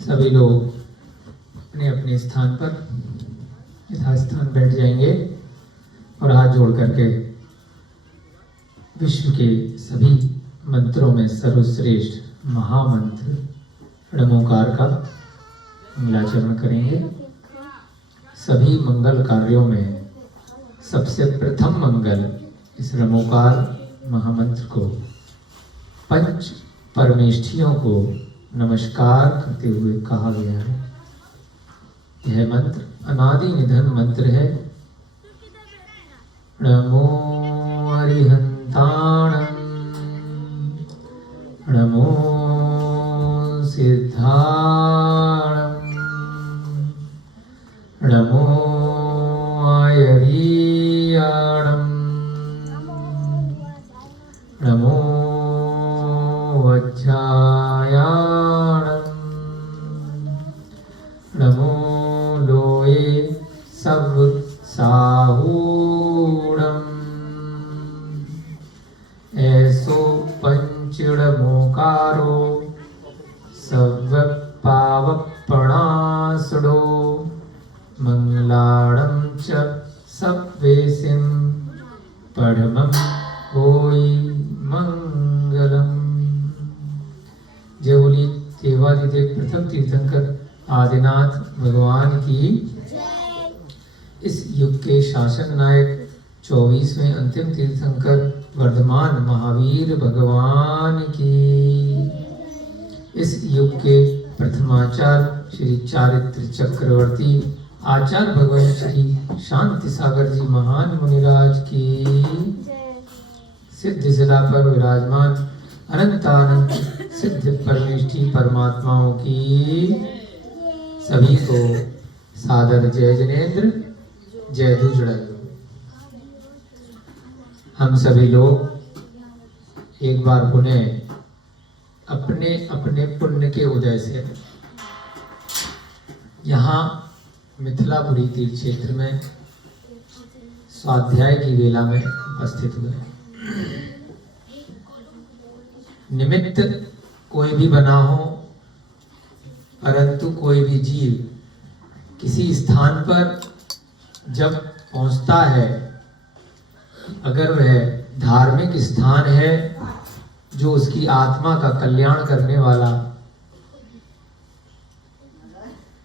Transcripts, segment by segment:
सभी लोग अपने अपने स्थान पर यथास्थान बैठ जाएंगे और हाथ जोड़ करके विश्व के सभी मंत्रों में सर्वश्रेष्ठ महामंत्र णमोकार का मंगलाचरण करेंगे। सभी मंगल कार्यों में सबसे प्रथम मंगल इस णमोकार महामंत्र को पंच परमेष्ठियों को नमस्कार करते हुए कहा गया है। यह मंत्र अनादि निधन मंत्र है। नमो अरिहंताणं, नमो सिद्धाणं, नमो आयरीयाणं, नमो वज्रायाणं, नमो लोये सब साहूणं। ऐसो पंचड़मोकारो सव्यपावपणासुडो मंगलाणं च सव्वेसिं परमं होई मंगलम। जय बोली देवादिदेव प्रथम तीर्थंकर आदिनाथ भगवान की। इस युग के शासन नायक 24वें अंतिम तीर्थंकर वर्धमान महावीर भगवान की। इस युग के प्रथमाचार्य श्री चारित्र चक्रवर्ती आचार्य भगवान श्री शांति सागर जी महान मुनिराज की। सिद्ध शिला पर विराजमान अनंतानंत सिद्ध परमेष्ठी परमात्माओं की सभी को सादर जय जिनेन्द्र, जय दुजड़ायु। हम सभी लोग एक बार पुनः अपने अपने पुण्य के उदय से यहाँ मिथिलापुरी तीर्थ क्षेत्र में स्वाध्याय की वेला में उपस्थित हुए। निमित्त कोई भी बना हो, परंतु कोई भी जीव किसी स्थान पर जब पहुंचता है, अगर वह धार्मिक स्थान है जो उसकी आत्मा का कल्याण करने वाला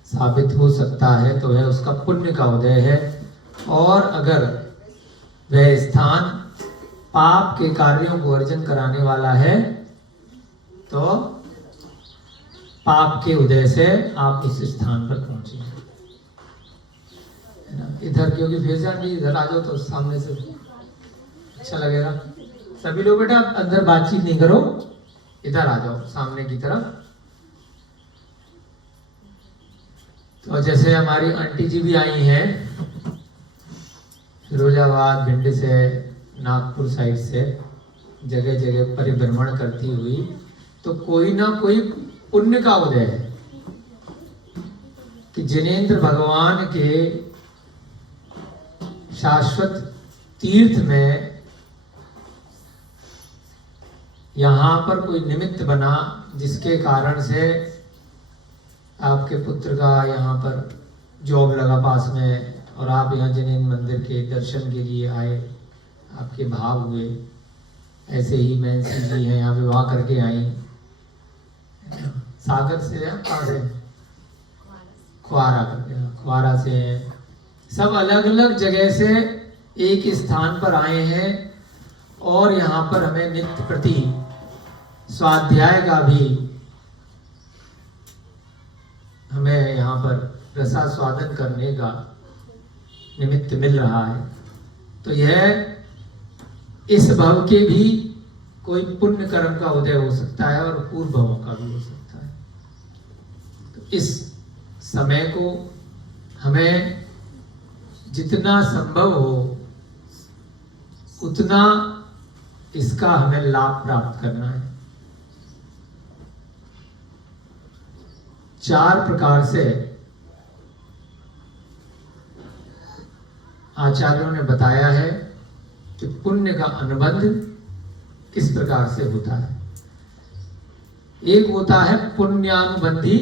साबित हो सकता है, तो वह उसका पुण्य का उदय है। और अगर वह स्थान पाप के कार्यों को अर्जन कराने वाला है, तो पाप के उदय से आप उस स्थान पर पहुंचे। इधर क्योंकि फिर जाएंगे, इधर आ जाओ तो सामने से अच्छा लगेगा। सभी लोग बेटा अंदर बातचीत नहीं करो, इधर आ जाओ सामने की तरफ। तो जैसे हमारी आंटी जी भी आई हैं फिरोजाबाद, भिंड से, नागपुर साइड से, जगह जगह परिभ्रमण करती हुई, तो कोई ना कोई पुण्य का उदय है कि जिनेन्द्र भगवान के शाश्वत तीर्थ में यहाँ पर कोई निमित्त बना, जिसके कारण से आपके पुत्र का यहाँ पर जॉब लगा पास में, और आप यहाँ जिनेन्द्र मंदिर के दर्शन के लिए आए, आपके भाव हुए। ऐसे ही मैंसी जी हैं, यहाँ विवाह करके आई सागर से, कहाँ से, खुआरा करके, खुआरा से हैं। सब अलग अलग जगह से एक स्थान पर आए हैं और यहाँ पर हमें नित्य प्रति स्वाध्याय का भी हमें यहाँ पर रसास्वादन करने का निमित्त मिल रहा है। तो यह इस भव के भी कोई पुण्य कर्म का उदय हो सकता है और पूर्व भवों का भी हो सकता है। तो इस समय को हमें जितना संभव हो उतना इसका हमें लाभ प्राप्त करना है। 4 प्रकार से आचार्यों ने बताया है कि पुण्य का अनुबंध किस प्रकार से होता है। एक होता है पुण्यानुबंधी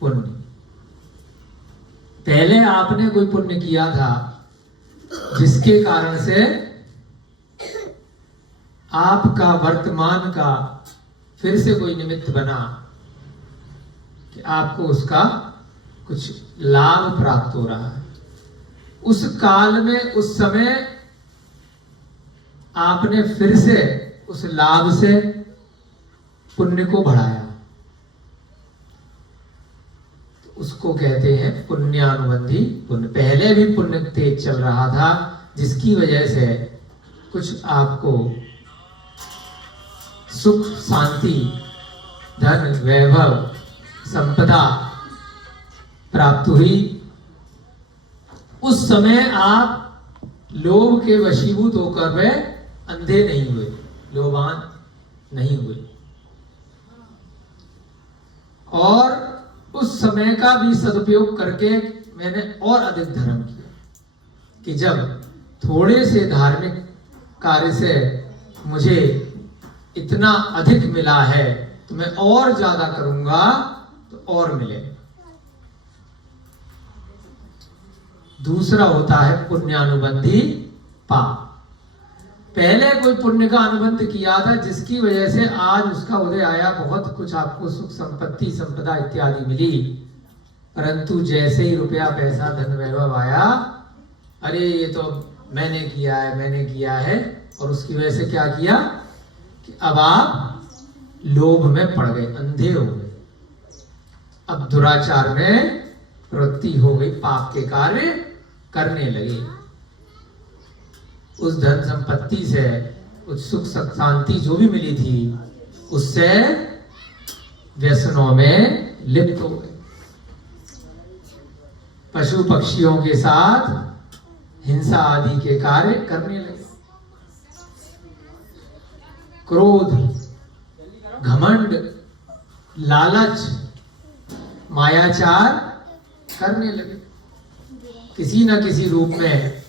पुण्य। पहले आपने कोई पुण्य किया था जिसके कारण से आपका वर्तमान का फिर से कोई निमित्त बना कि आपको उसका कुछ लाभ प्राप्त हो रहा है। उस काल में, उस समय आपने फिर से उस लाभ से पुण्य को बढ़ाया, तो उसको कहते हैं पुण्यानुबंधी पुण्य। पहले भी पुण्य तेज चल रहा था जिसकी वजह से कुछ आपको सुख, शांति, धन, वैभव, संपदा प्राप्त हुई। उस समय आप लोभ के वशीभूत होकर वे अंधे नहीं हुए, लोभान नहीं हुए, और उस समय का भी सदुपयोग करके मैंने और अधिक धर्म किया कि जब थोड़े से धार्मिक कार्य से मुझे इतना अधिक मिला है तो मैं और ज्यादा करूंगा तो और मिले। दूसरा होता है पुण्यानुबंधी पाप। पहले कोई पुण्य का अनुबंध किया था जिसकी वजह से आज उसका उदय आया, बहुत कुछ आपको सुख, संपत्ति, संपदा इत्यादि मिली, परंतु जैसे ही रुपया, पैसा, धन, वैभव आया, अरे ये तो मैंने किया है, और उसकी वजह से क्या किया कि अब आप लोभ में पड़ गए, अंधे हो गए, अब दुराचार में प्रवृत्ति हो गई, पाप के कार्य करने लगे। उस धन संपत्ति से, उस सुख शांति जो भी मिली थी, उससे व्यसनों में लिप्त हो गए। पशु पक्षियों के साथ हिंसा आदि के कार्य करने लगे। क्रोध, घमंड, लालच, मायाचार करने लगे। किसी न किसी रूप में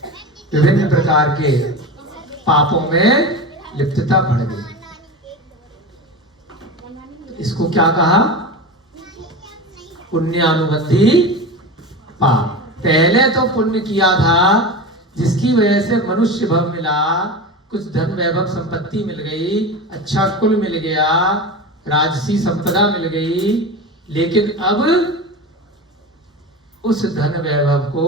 विभिन्न प्रकार के पापों में लिप्तता बढ़ गई। इसको क्या कहा? पुण्यानुबंधी पाप। पहले तो पुण्य किया था जिसकी वजह से मनुष्य भव मिला, कुछ धन, वैभव, संपत्ति मिल गई, अच्छा कुल मिल गया, राजसी संपदा मिल गई, लेकिन अब उस धन वैभव को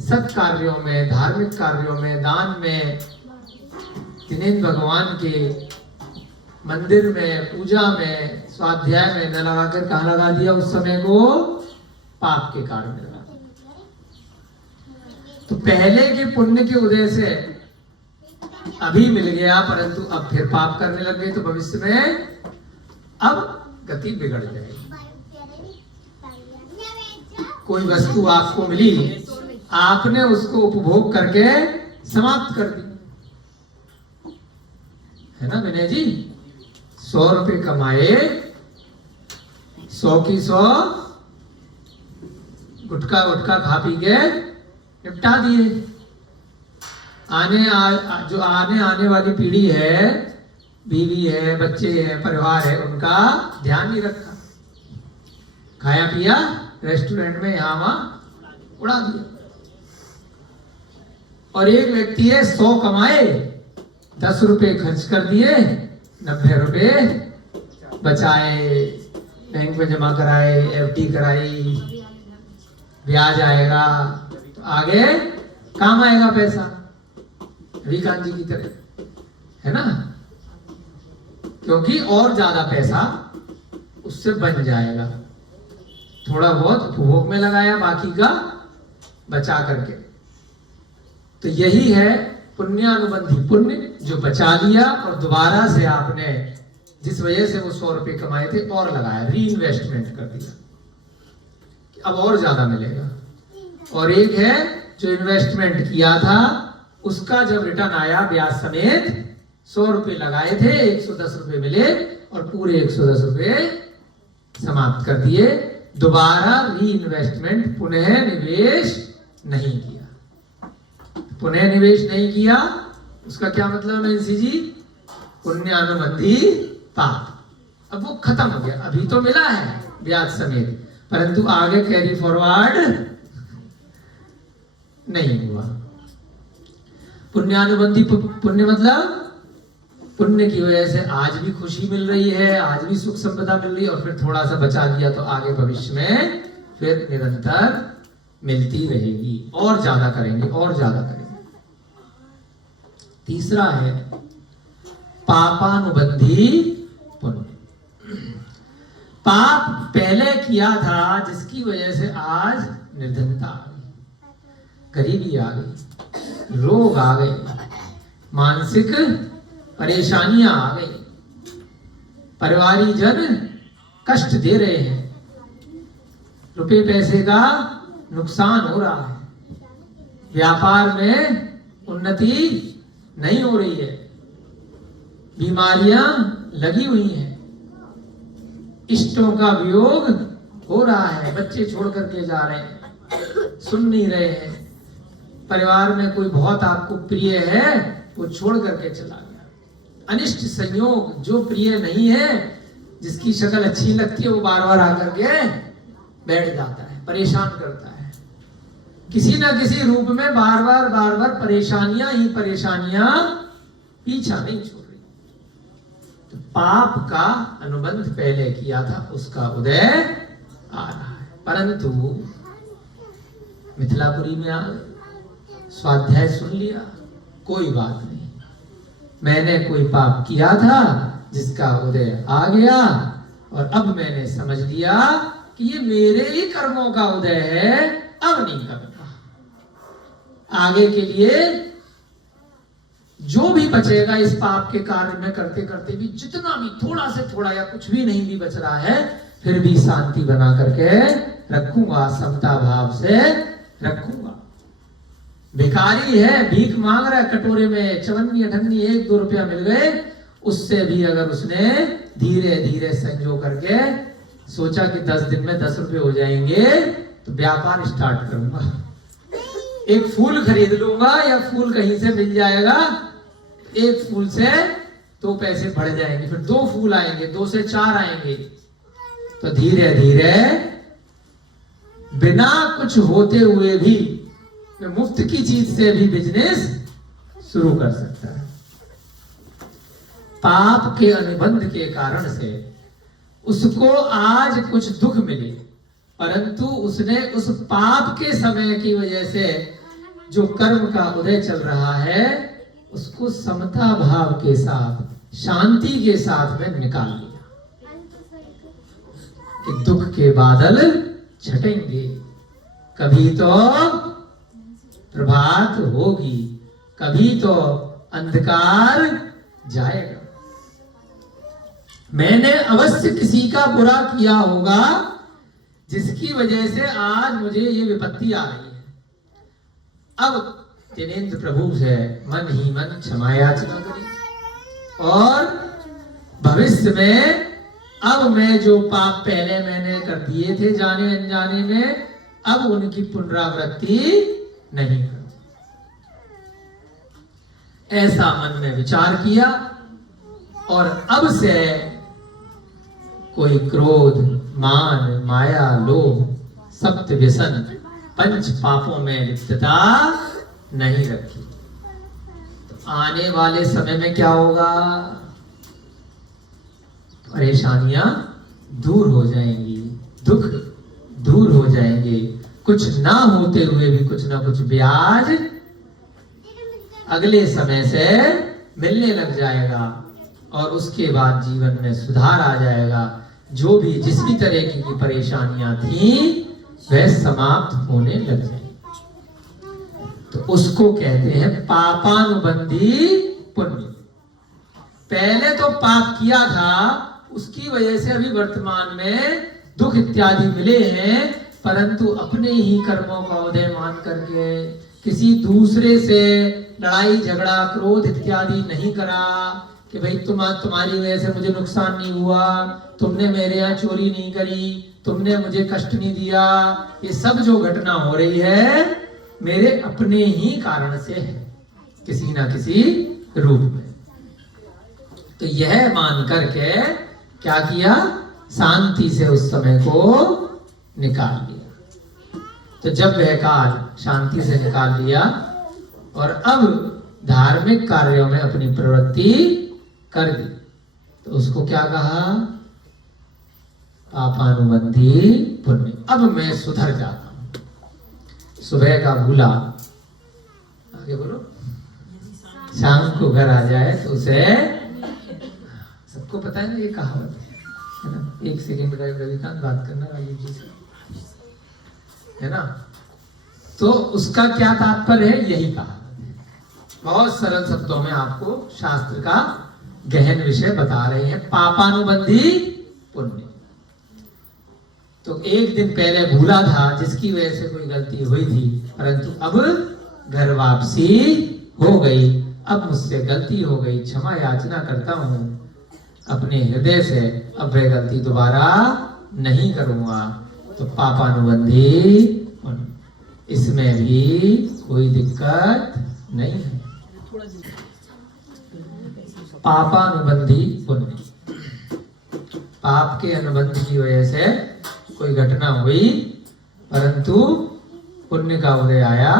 सत् कार्यों में, धार्मिक कार्यों में, दान में, जिन्हें भगवान के मंदिर में, पूजा में, स्वाध्याय में न लगाकर कहाँ लगा दिया? उस समय को पाप के कारण लगा। तो पहले के पुण्य के उदय से अभी मिल गया, परंतु अब फिर पाप करने लग गए, तो भविष्य में अब गति बिगड़ जाएगी। कोई वस्तु आपको मिली, आपने उसको उपभोग करके समाप्त कर दी, है ना विनय जी? 100 रुपए कमाए, 100 की 100 गुटखा वुटखा खा पी के निपटा दिए। जो आने वाली पीढ़ी है, बीवी है, बच्चे हैं, परिवार है, उनका ध्यान नहीं रखा, खाया पिया रेस्टोरेंट में यहाँ वहां उड़ा दिया। और एक व्यक्ति है 100 कमाए, 10 रुपए खर्च कर दिए, 90 रुपए बचाए, बैंक में जमा कराए, FD कराई, ब्याज आएगा तो आगे काम आएगा पैसा, रविकांत जी की तरह, है ना? क्योंकि और ज्यादा पैसा उससे बन जाएगा। थोड़ा बहुत उपभोग में लगाया, बाकी का बचा करके। तो यही है पुण्यानुबंधी पुण्य, जो बचा लिया और दोबारा से आपने जिस वजह से वो 100 रुपए कमाए थे और लगाया, री इन्वेस्टमेंट कर दिया, अब और ज्यादा मिलेगा। और एक है जो इन्वेस्टमेंट किया था उसका जब रिटर्न आया ब्याज समेत, 100 रुपए लगाए थे, 110 रुपए मिले और पूरे 110 रुपए समाप्त कर दिए। दोबारा री इन्वेस्टमेंट, पुनः निवेश नहीं किया। पुनः निवेश नहीं किया, उसका क्या मतलब है नैन्सी जी? पुण्यानुबंधी पाप। अब वो खत्म हो गया, अभी तो मिला है ब्याज समेत, परंतु आगे कैरी फॉरवर्ड नहीं हुआ। पुण्यानुबंधी पुण्य मतलब पुण्य की वजह से आज भी खुशी मिल रही है, आज भी सुख संपदा मिल रही है, और फिर थोड़ा सा बचा दिया तो आगे भविष्य में फिर निरंतर मिलती रहेगी, और ज्यादा करेंगे और ज्यादा करेंगे। तीसरा है पापानुबंधी पुण्य। पाप पहले किया था जिसकी वजह से आज निर्धनता आ गई, गरीबी आ गई, रोग आ गए, मानसिक परेशानियां आ गई, परिवारीजन कष्ट दे रहे हैं, रुपए पैसे का नुकसान हो रहा है, व्यापार में उन्नति नहीं हो रही है, बीमारियां लगी हुई हैं, इष्टों का वियोग हो रहा है, बच्चे छोड़ करके जा रहे हैं, सुन नहीं रहे हैं, परिवार में कोई बहुत आपको प्रिय है वो छोड़ करके चला गया, अनिष्ट संयोग जो प्रिय नहीं है, जिसकी शक्ल अच्छी लगती है वो बार बार आकर के बैठ जाता है, परेशान करता है, किसी ना किसी रूप में बार बार परेशानियां ही परेशानियां पीछा नहीं छोड़ रही। तो पाप का अनुबंध पहले किया था उसका उदय आ रहा है, परंतु मिथिलापुरी में आ गए, स्वाध्याय सुन लिया, कोई बात नहीं, मैंने कोई पाप किया था जिसका उदय आ गया, और अब मैंने समझ लिया कि ये मेरे ही कर्मों का उदय है, अब नहीं करना। आगे के लिए जो भी बचेगा इस पाप के कार्य में करते करते भी, जितना भी थोड़ा से थोड़ा या कुछ भी नहीं भी बच रहा है, फिर भी शांति बना करके रखूंगा, समता भाव से रखूंगा। भिखारी है, भीख मांग रहा है, कटोरे में चवन्नी अठन्नी 1-2 रुपया मिल गए, उससे भी अगर उसने धीरे धीरे संजो करके सोचा कि 10 दिन में 10 रुपए हो जाएंगे तो व्यापार स्टार्ट करूंगा, एक फूल खरीद लूंगा या फूल कहीं से मिल जाएगा, एक फूल से 2 पैसे बढ़ जाएंगे, फिर 2 फूल आएंगे, 2 से 4 आएंगे, तो धीरे धीरे बिना कुछ होते हुए भी मुफ्त की चीज से भी बिजनेस शुरू कर सकता है। पाप के अनुबंध के कारण से उसको आज कुछ दुख मिले, परंतु उसने उस पाप के समय की वजह से जो कर्म का उदय चल रहा है उसको समता भाव के साथ, शांति के साथ में निकाल लिया कि दुख के बादल छटेंगे, कभी तो प्रभात होगी, कभी तो अंधकार जाएगा। मैंने अवश्य किसी का बुरा किया होगा जिसकी वजह से आज मुझे ये विपत्ति आ रही है। अब जिनेंद्र प्रभु से मन ही मन क्षमा याचना करी, और भविष्य में अब मैं जो पाप पहले मैंने कर दिए थे जाने अनजाने में, अब उनकी पुनरावृत्ति नहीं कर। ऐसा मन में विचार किया, और अब से कोई क्रोध, मान, माया, लोभ, सप्त व्यसन, 5 पापों में लिप्तता नहीं रखी। तो आने वाले समय में क्या होगा? परेशानियां दूर हो जाएंगी, दुख दूर हो जाएंगे, कुछ ना होते हुए भी कुछ ना कुछ ब्याज अगले समय से मिलने लग जाएगा, और उसके बाद जीवन में सुधार आ जाएगा। जो भी जिस भी तरह की परेशानियां थी वह समाप्त होने लग जाएगी। तो उसको कहते हैं पापानुबंधी पुण्य। पहले तो पाप किया था, उसकी वजह से अभी वर्तमान में दुख इत्यादि मिले हैं, परंतु अपने ही कर्मों का उदय मान करके किसी दूसरे से लड़ाई झगड़ा क्रोध इत्यादि नहीं करा कि भाई तुम्हारी वजह से मुझे नुकसान नहीं हुआ, तुमने मेरे यहाँ चोरी नहीं करी, तुमने मुझे कष्ट नहीं दिया। ये सब जो घटना हो रही है मेरे अपने ही कारण से है, किसी ना किसी रूप में। तो यह मान करके क्या किया, शांति से उस समय को निकाल लिया। तो जब वह काल शांति से निकाल लिया और अब धार्मिक कार्यों में अपनी प्रवृत्ति कर दी, तो उसको क्या कहा, पापानुबंधी पुण्य। अब मैं सुधर जाता हूं। सुबह का भूला, आगे बोलो, शाम को घर आ जाए तो उसे, सबको पता है ना ये कहावत है ना। एक सेकंड का रविकांत बात करना राजीव जी से, है ना। तो उसका क्या तात्पर्य है, यही कहावत है। बहुत सरल शब्दों में आपको शास्त्र का गहन विषय बता रहे हैं। पापानुबंधी पुण्य, तो एक दिन पहले भूला था जिसकी वजह से कोई गलती हुई थी, परंतु अब घर वापसी हो गई। अब मुझसे गलती हो गई, क्षमा याचना करता हूं अपने हृदय से, अब वह गलती दोबारा नहीं करूंगा। तो पापानुबंधी, इसमें भी कोई दिक्कत नहीं है। पापानुबंधी पुण्य, पाप के अनुबंध की वजह से कोई घटना हुई परंतु पुण्य का उदय आया,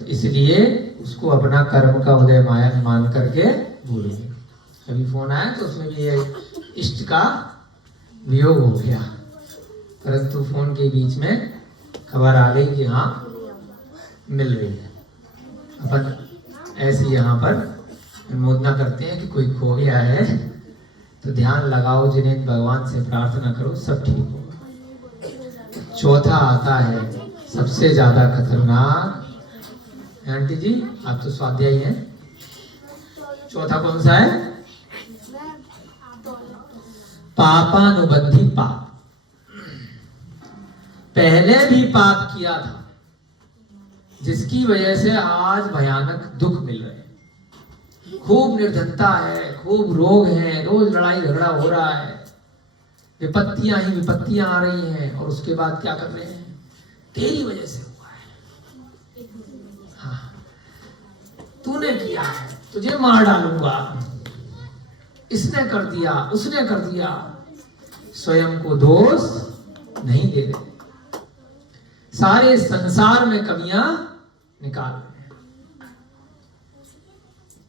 तो इसलिए उसको अपना कर्म का उदय मान करके भूल गए। अभी फोन आया तो उसमें भी इष्ट का वियोग हो गया, परंतु फोन के बीच में खबर आ गई कि हाँ मिल रही है। अपन ऐसे यहाँ पर अनुमोदना करते हैं कि कोई खो गया है तो ध्यान लगाओ, जिन्हें भगवान से प्रार्थना करो, सब ठीक होगा। चौथा आता है सबसे ज्यादा खतरनाक। आंटी जी आप तो स्वाध्यायी हैं, चौथा कौन सा है, पापानुबंधी पाप। पहले भी पाप किया था जिसकी वजह से आज भयानक दुख मिल रहे हैं। खूब निर्धनता है, खूब रोग है, रोज लड़ाई झगड़ा हो रहा है, विपत्तियां ही विपत्तियां आ रही हैं, और उसके बाद क्या कर रहे हैं, तेरी वजह से हुआ है, हाँ तूने किया है, तुझे मार डालूंगा, इसने कर दिया, उसने कर दिया। स्वयं को दोष नहीं दे रहे, सारे संसार में कमियां निकाल रहे हैं।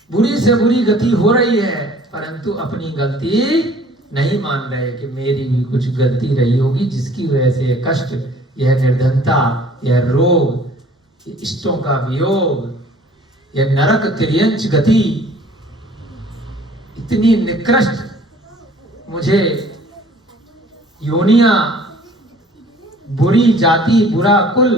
बुरी से बुरी गति हो रही है, परंतु अपनी गलती नहीं मान रहे कि मेरी भी कुछ गलती रही होगी जिसकी वजह से यह कष्ट, यह निर्धनता, यह रोग, इष्टों का वियोग, यह नरक तिर्यंच गति, इतनी निकृष्ट मुझे योनियां, बुरी जाति, बुरा कुल,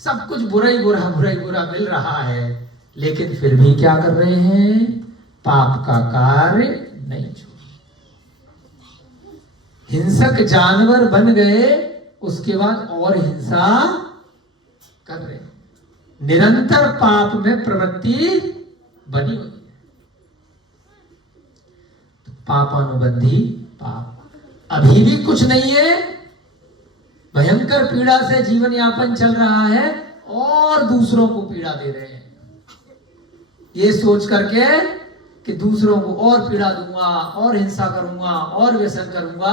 सब कुछ बुरा ही बुरा मिल रहा है, लेकिन फिर भी क्या कर रहे हैं, पाप का कार्य नहीं छोड़। हिंसक जानवर बन गए, उसके बाद और हिंसा कर रहे हैं, निरंतर पाप में प्रवृत्ति बनी हुई है। पापानुबंधी पाप, अभी भी कुछ नहीं है, भयंकर पीड़ा से जीवन यापन चल रहा है और दूसरों को पीड़ा दे रहे हैं, ये सोच करके कि दूसरों को और पीड़ा दूंगा, और हिंसा करूंगा, और व्यसन करूंगा,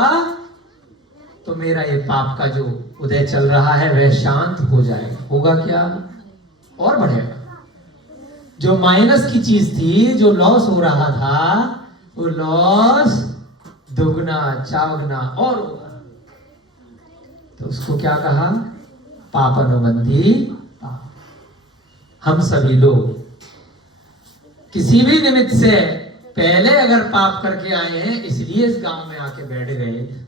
तो मेरा ये पाप का जो उदय चल रहा है वह शांत हो जाएगा। होगा क्या, और बढ़ेगा। जो माइनस की चीज थी, जो लॉस हो रहा था, वो लॉस दुगना चौगुना और होगा। तो उसको क्या कहा, पापानुबंधी पाप। हम सभी लोग किसी भी निमित्त से पहले अगर पाप करके आए हैं, इसलिए इस गांव में आके बैठ गए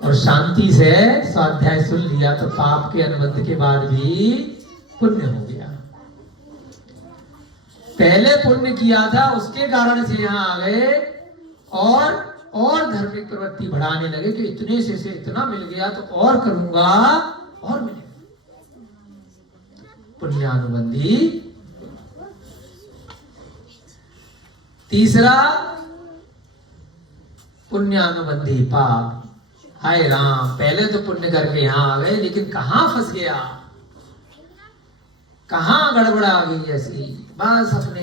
और शांति से स्वाध्याय सुन लिया, तो पाप के अनुबंध के बाद भी पुण्य हो गया। पहले पुण्य किया था, उसके कारण से यहाँ आ गए और धार्मिक प्रवृत्ति बढ़ाने लगे कि इतने से इतना मिल गया तो और करूंगा, और मिलेगा। पुण्यानुबंधी। तीसरा, पुण्यानुबंधी पाप। हाय राम, पहले तो पुण्य करके यहां आ गए, लेकिन कहां फंस गया, कहां गड़बड़ा आ गई ऐसी, बस अपने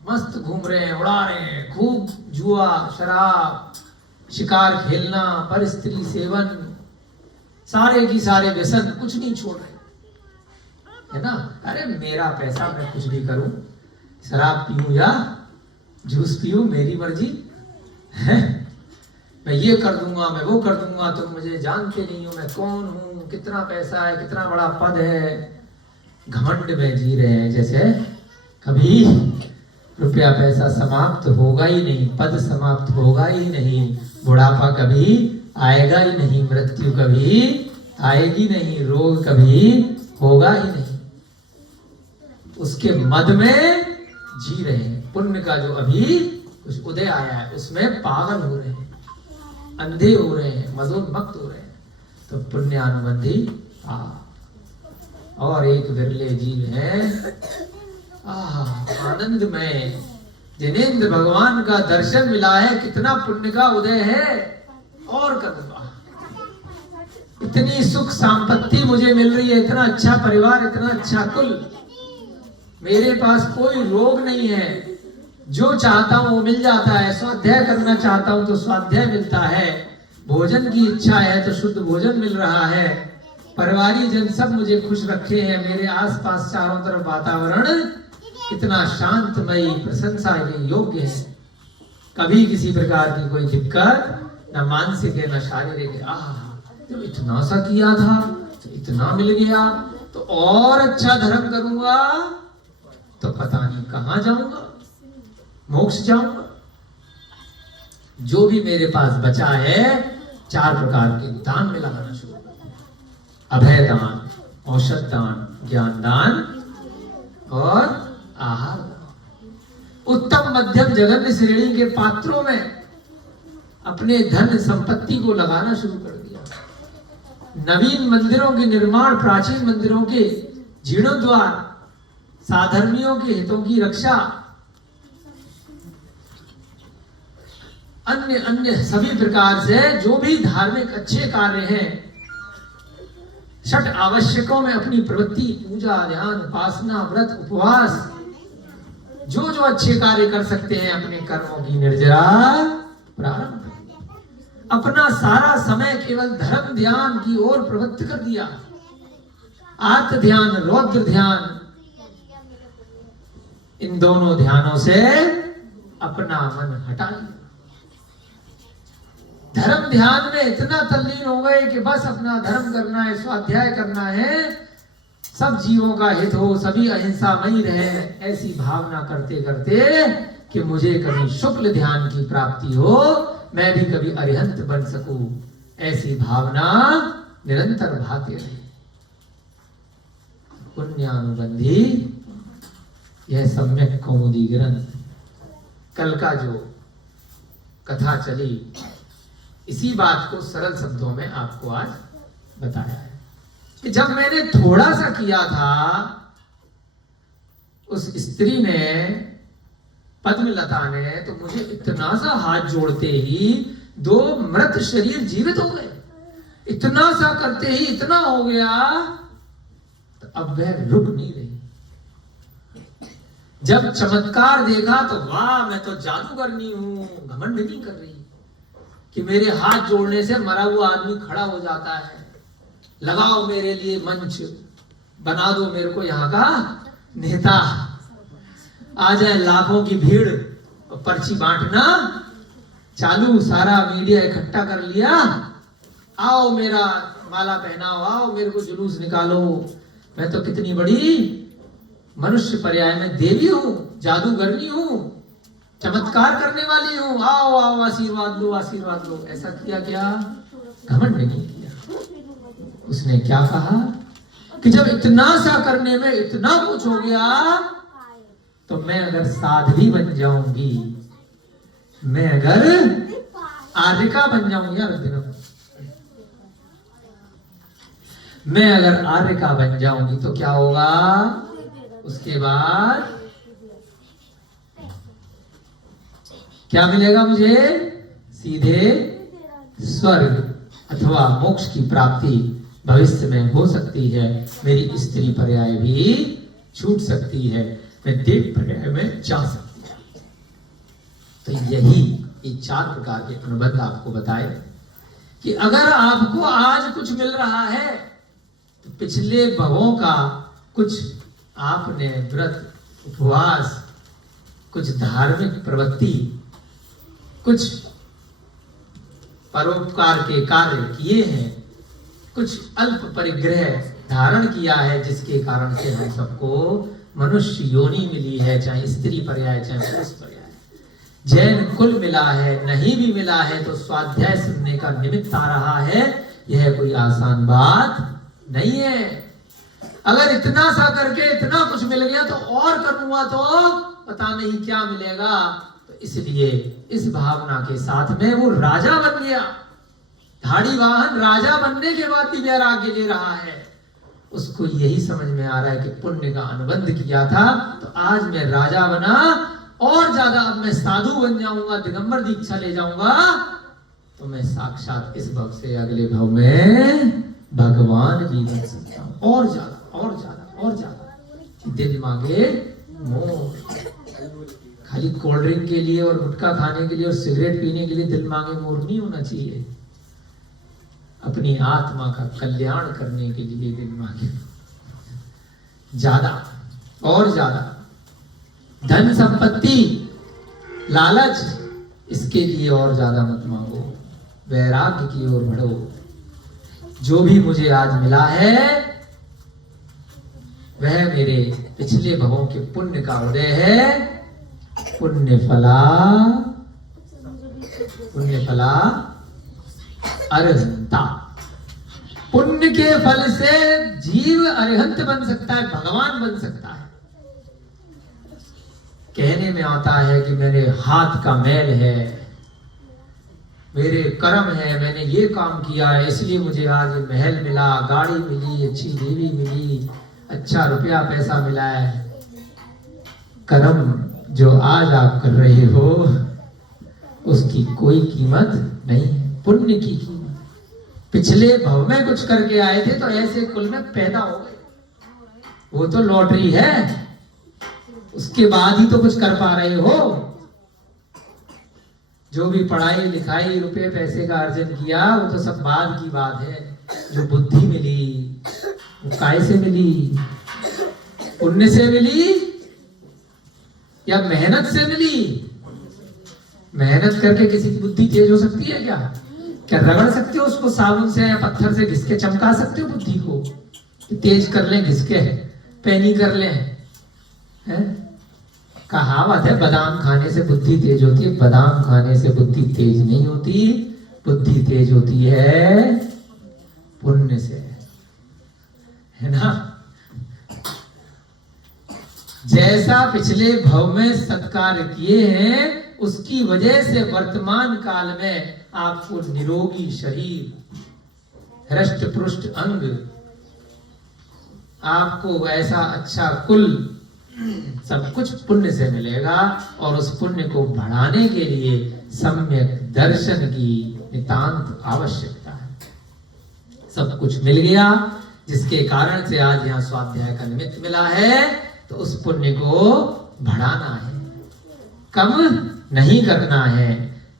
मस्त घूम रहे हैं, उड़ा रहे हैं, खूब जुआ, शराब, शिकार खेलना, पर स्त्री सेवन, सारे की सारे व्यसन, कुछ नहीं छोड़ रहे, है ना। अरे मेरा पैसा, मैं कुछ भी करूं, शराब पीऊं या जूस पीऊं, मेरी मर्जी है, मैं ये कर दूंगा, मैं वो कर दूंगा, तुम मुझे जानते नहीं हो, मैं कौन हूं, कितना पैसा है, कितना बड़ा पद है। घमंड में जी रहे हैं जैसे कभी रुपया पैसा समाप्त होगा ही नहीं, पद समाप्त होगा ही नहीं, बुढ़ापा कभी आएगा ही नहीं, मृत्यु कभी आएगी नहीं, रोग कभी होगा ही नहीं, उसके मद में जी रहे हैं। पुण्य का जो अभी कुछ उदय आया है उसमें पागल हो रहे हैं, अंधे हो रहे हैं, मदोन्मत्त हो रहे हैं। तो पुण्यानुबंधी और एक विरले जीव है आनंद में, जिनेंद्र भगवान का दर्शन मिला है, कितना पुण्य का उदय है, और करूंगा, इतनी सुख संपत्ति मुझे मिल रही है, इतना अच्छा परिवार, इतना अच्छा कुल, मेरे पास कोई रोग नहीं है, जो चाहता हूं वो मिल जाता है, स्वाध्याय करना चाहता हूं तो स्वाध्याय मिलता है, भोजन की इच्छा है तो शुद्ध भोजन मिल रहा है, परिवारी जन सब मुझे खुश रखे हैं, मेरे आसपास चारों तरफ वातावरण कितना शांतमयी, प्रशंसा के योग्य है, कभी किसी प्रकार की कोई दिक्कत न मानसिक है न शारीरिक है। जब इतना सा किया था तो इतना मिल गया, तो और अच्छा धर्म करूंगा तो पता नहीं कहां जाऊंगा, मोक्ष जाऊंगा। जो भी मेरे पास बचा है 4 प्रकार के दान में लगाना शुरू कर, अभय दान, औषध दान, ज्ञान दान और आहार दान। उत्तम मध्यम जघन्य श्रेणी के पात्रों में अपने धन संपत्ति को लगाना शुरू कर दिया। नवीन मंदिरों के निर्माण, प्राचीन मंदिरों के जीर्णोद्धार, साधर्मियों के हितों की रक्षा, अन्य अन्य सभी प्रकार से जो भी धार्मिक अच्छे कार्य हैं, 6 आवश्यकों में अपनी प्रवृत्ति, पूजा, ध्यान, उपासना, व्रत, उपवास, जो जो अच्छे कार्य कर सकते हैं, अपने कर्मों की निर्जरा प्रारंभ, अपना सारा समय केवल धर्म ध्यान की ओर प्रवृत्त कर दिया। आत्म ध्यान, रौद्र ध्यान, इन दोनों ध्यानों से अपना मन हटा लिया। धर्म ध्यान में इतना तल्लीन हो गए कि बस अपना धर्म करना है, स्वाध्याय करना है, सब जीवों का हित हो, सभी अहिंसामयी रहे, ऐसी भावना करते करते कि मुझे कभी शुक्ल ध्यान की प्राप्ति हो, मैं भी कभी अरिहंत बन सकूं, ऐसी भावना निरंतर भाती रही। पुण्यानुबंधी यह सम्यक कौमुदी ग्रंथ, कल का जो कथा चली, इसी बात को सरल शब्दों में आपको आज बताया है कि जब मैंने थोड़ा सा किया था, उस स्त्री ने, पद्मलता ने, तो मुझे इतना सा हाथ जोड़ते ही 2 मृत शरीर जीवित हो गए। इतना सा करते ही इतना हो गया, तो अब वह रुक नहीं रही। जब चमत्कार देखा तो वाह, मैं तो जादूगरनी हूं, घमंड नहीं कर रही कि मेरे हाथ जोड़ने से मरा हुआ आदमी खड़ा हो जाता है, लगाओ मेरे लिए मंच, बना दो मेरे को यहाँ का नेता, आ जाए लाखों की भीड़, पर्ची बांटना चालू, सारा मीडिया इकट्ठा कर लिया, आओ मेरा माला पहनाओ, आओ मेरे को जुलूस निकालो, मैं तो कितनी बड़ी मनुष्य पर्याय में देवी हूं, जादूगरनी हूं, चमत्कार करने वाली हूं, आओ आओ आशीर्वाद लो, आशीर्वाद लो। ऐसा किया क्या? घमंड नहीं किया। उसने क्या कहा कि जब इतना सा करने में इतना कुछ हो गया, तो मैं अगर साध्वी बन जाऊंगी, मैं अगर आर्यिका बन जाऊंगी, मैं अगर आर्यिका बन जाऊंगी तो क्या होगा? उसके बाद क्या मिलेगा मुझे? सीधे स्वर्ग अथवा मोक्ष की प्राप्ति भविष्य में हो सकती है। मेरी स्त्री पर्याय भी छूट सकती है, मैं देव पर्याय में जा सकती है। तो यही ये 4 प्रकार के अनुबंध आपको बताए कि अगर आपको आज कुछ मिल रहा है तो पिछले भवों का कुछ आपने व्रत, उपवास, कुछ धार्मिक प्रवृत्ति, कुछ परोपकार के कार्य किए हैं, कुछ अल्प परिग्रह धारण किया है, जिसके कारण से हम सबको मनुष्य योनि मिली है, चाहे स्त्री पर्याय चाहे पुरुष पर्याय। जैन कुल मिला है, नहीं भी मिला है तो स्वाध्याय सुनने का निमित्त आ रहा है। यह कोई आसान बात नहीं है। अगर इतना सा करके इतना कुछ मिल गया तो और करूंगा तो पता नहीं क्या मिलेगा। तो इसलिए इस भावना के साथ में वो राजा बन गया। धाड़ी वाहन राजा बनने के बाद भी वैराग्य ले रहा है। उसको यही समझ में आ रहा है कि पुण्य का अनुबंध किया था तो आज मैं राजा बना, और ज्यादा अब मैं साधु बन जाऊंगा, दिगंबर दीक्षा ले जाऊंगा, तो मैं साक्षात इस भव से अगले भव में भगवान भी बन सकता हूं। और ज्यादा और ज्यादा और ज्यादा। दिल मांगे मोर। खाली कोल्ड ड्रिंक के लिए और गुटखा खाने के लिए और सिगरेट पीने के लिए दिल मांगे मोर नहीं होना चाहिए। अपनी आत्मा का कल्याण करने के लिए दिल मांगे ज्यादा और ज्यादा। धन संपत्ति, लालच, इसके लिए और ज्यादा मत मांगो। वैराग्य की ओर बढ़ो। जो भी मुझे आज मिला है वह मेरे पिछले भवों के पुण्य का उदय है। पुण्य फला अरहंता। पुण्य के फल से जीव अरहंत बन सकता है, भगवान बन सकता है। कहने में आता है कि मेरे हाथ का मैल है, मेरे कर्म है, मैंने ये काम किया है इसलिए मुझे आज महल मिला, गाड़ी मिली, अच्छी बीवी मिली, अच्छा रुपया पैसा मिला है। कर्म जो आज आप कर रहे हो उसकी कोई कीमत नहीं है। पुण्य की कीमत। पिछले भव में कुछ करके आए थे तो ऐसे कुल में पैदा हो गए, वो तो लॉटरी है। उसके बाद ही तो कुछ कर पा रहे हो। जो भी पढ़ाई लिखाई रुपए पैसे का अर्जन किया वो तो सब बाद की बात है। जो बुद्धि मिली वो काय से मिली? पुण्य से मिली या मेहनत से मिली? मेहनत करके किसी की बुद्धि तेज हो सकती है क्या? क्या रगड़ सकते हो उसको साबुन से या पत्थर से घिस के चमका सकते हो बुद्धि को? तेज कर लें घिस के, पैनी कर लें, है? कहावत है बादाम खाने से बुद्धि तेज होती है। बादाम खाने से बुद्धि तेज नहीं होती। बुद्धि तेज होती है पुण्य से, है ना? जैसा पिछले भव में सत्कार किए हैं उसकी वजह से वर्तमान काल में आपको निरोगी शरीर, हृष्ट पुष्ट अंग, आपको ऐसा अच्छा कुल, सब कुछ पुण्य से मिलेगा। और उस पुण्य को बढ़ाने के लिए सम्यक दर्शन की नितांत आवश्यकता है। सब कुछ मिल गया जिसके कारण से आज यहाँ स्वाध्याय का निमित्त मिला है, तो उस पुण्य को बढ़ाना है, कम नहीं करना है।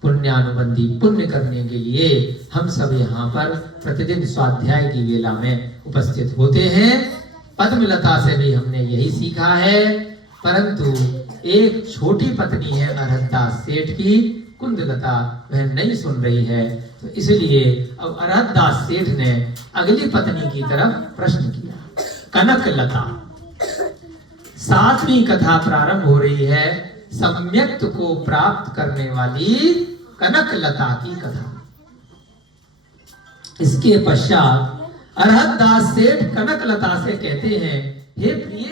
पुण्यानुबंधी पुण्य करने के लिए हम सब यहाँ पर प्रतिदिन स्वाध्याय की वेला में उपस्थित होते हैं। पद्मलता से भी हमने यही सीखा है। परंतु एक छोटी पत्नी है अरहतदास सेठ की, कुंदलता, वह नहीं सुन रही है। तो इसलिए अब अरहतदास सेठ ने अगली पत्नी की तरफ प्रश्न किया। कनकलता। 7वीं कथा प्रारंभ हो रही है सम्यक्त को प्राप्त करने वाली कनकलता की कथा। इसके पश्चात अरहतदास सेठ कनकलता से कहते हैं, हे प्रिय,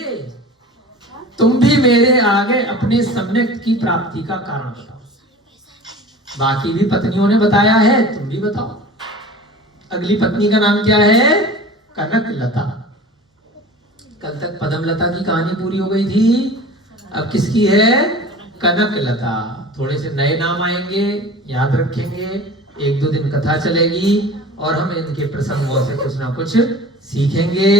तुम भी मेरे आगे अपने सम्यक्त की प्राप्ति का कारण बताओ। बाकी भी पत्नियों ने बताया है, तुम भी बताओ। अगली पत्नी का नाम क्या है? कनकलता। कल तक पद्मलता की कहानी पूरी हो गई थी, अब किसकी है? कनकलता। थोड़े से नए नाम आएंगे, याद रखेंगे। 1-2 दिन कथा चलेगी और हम इनके प्रसंगों से कुछ ना कुछ सीखेंगे।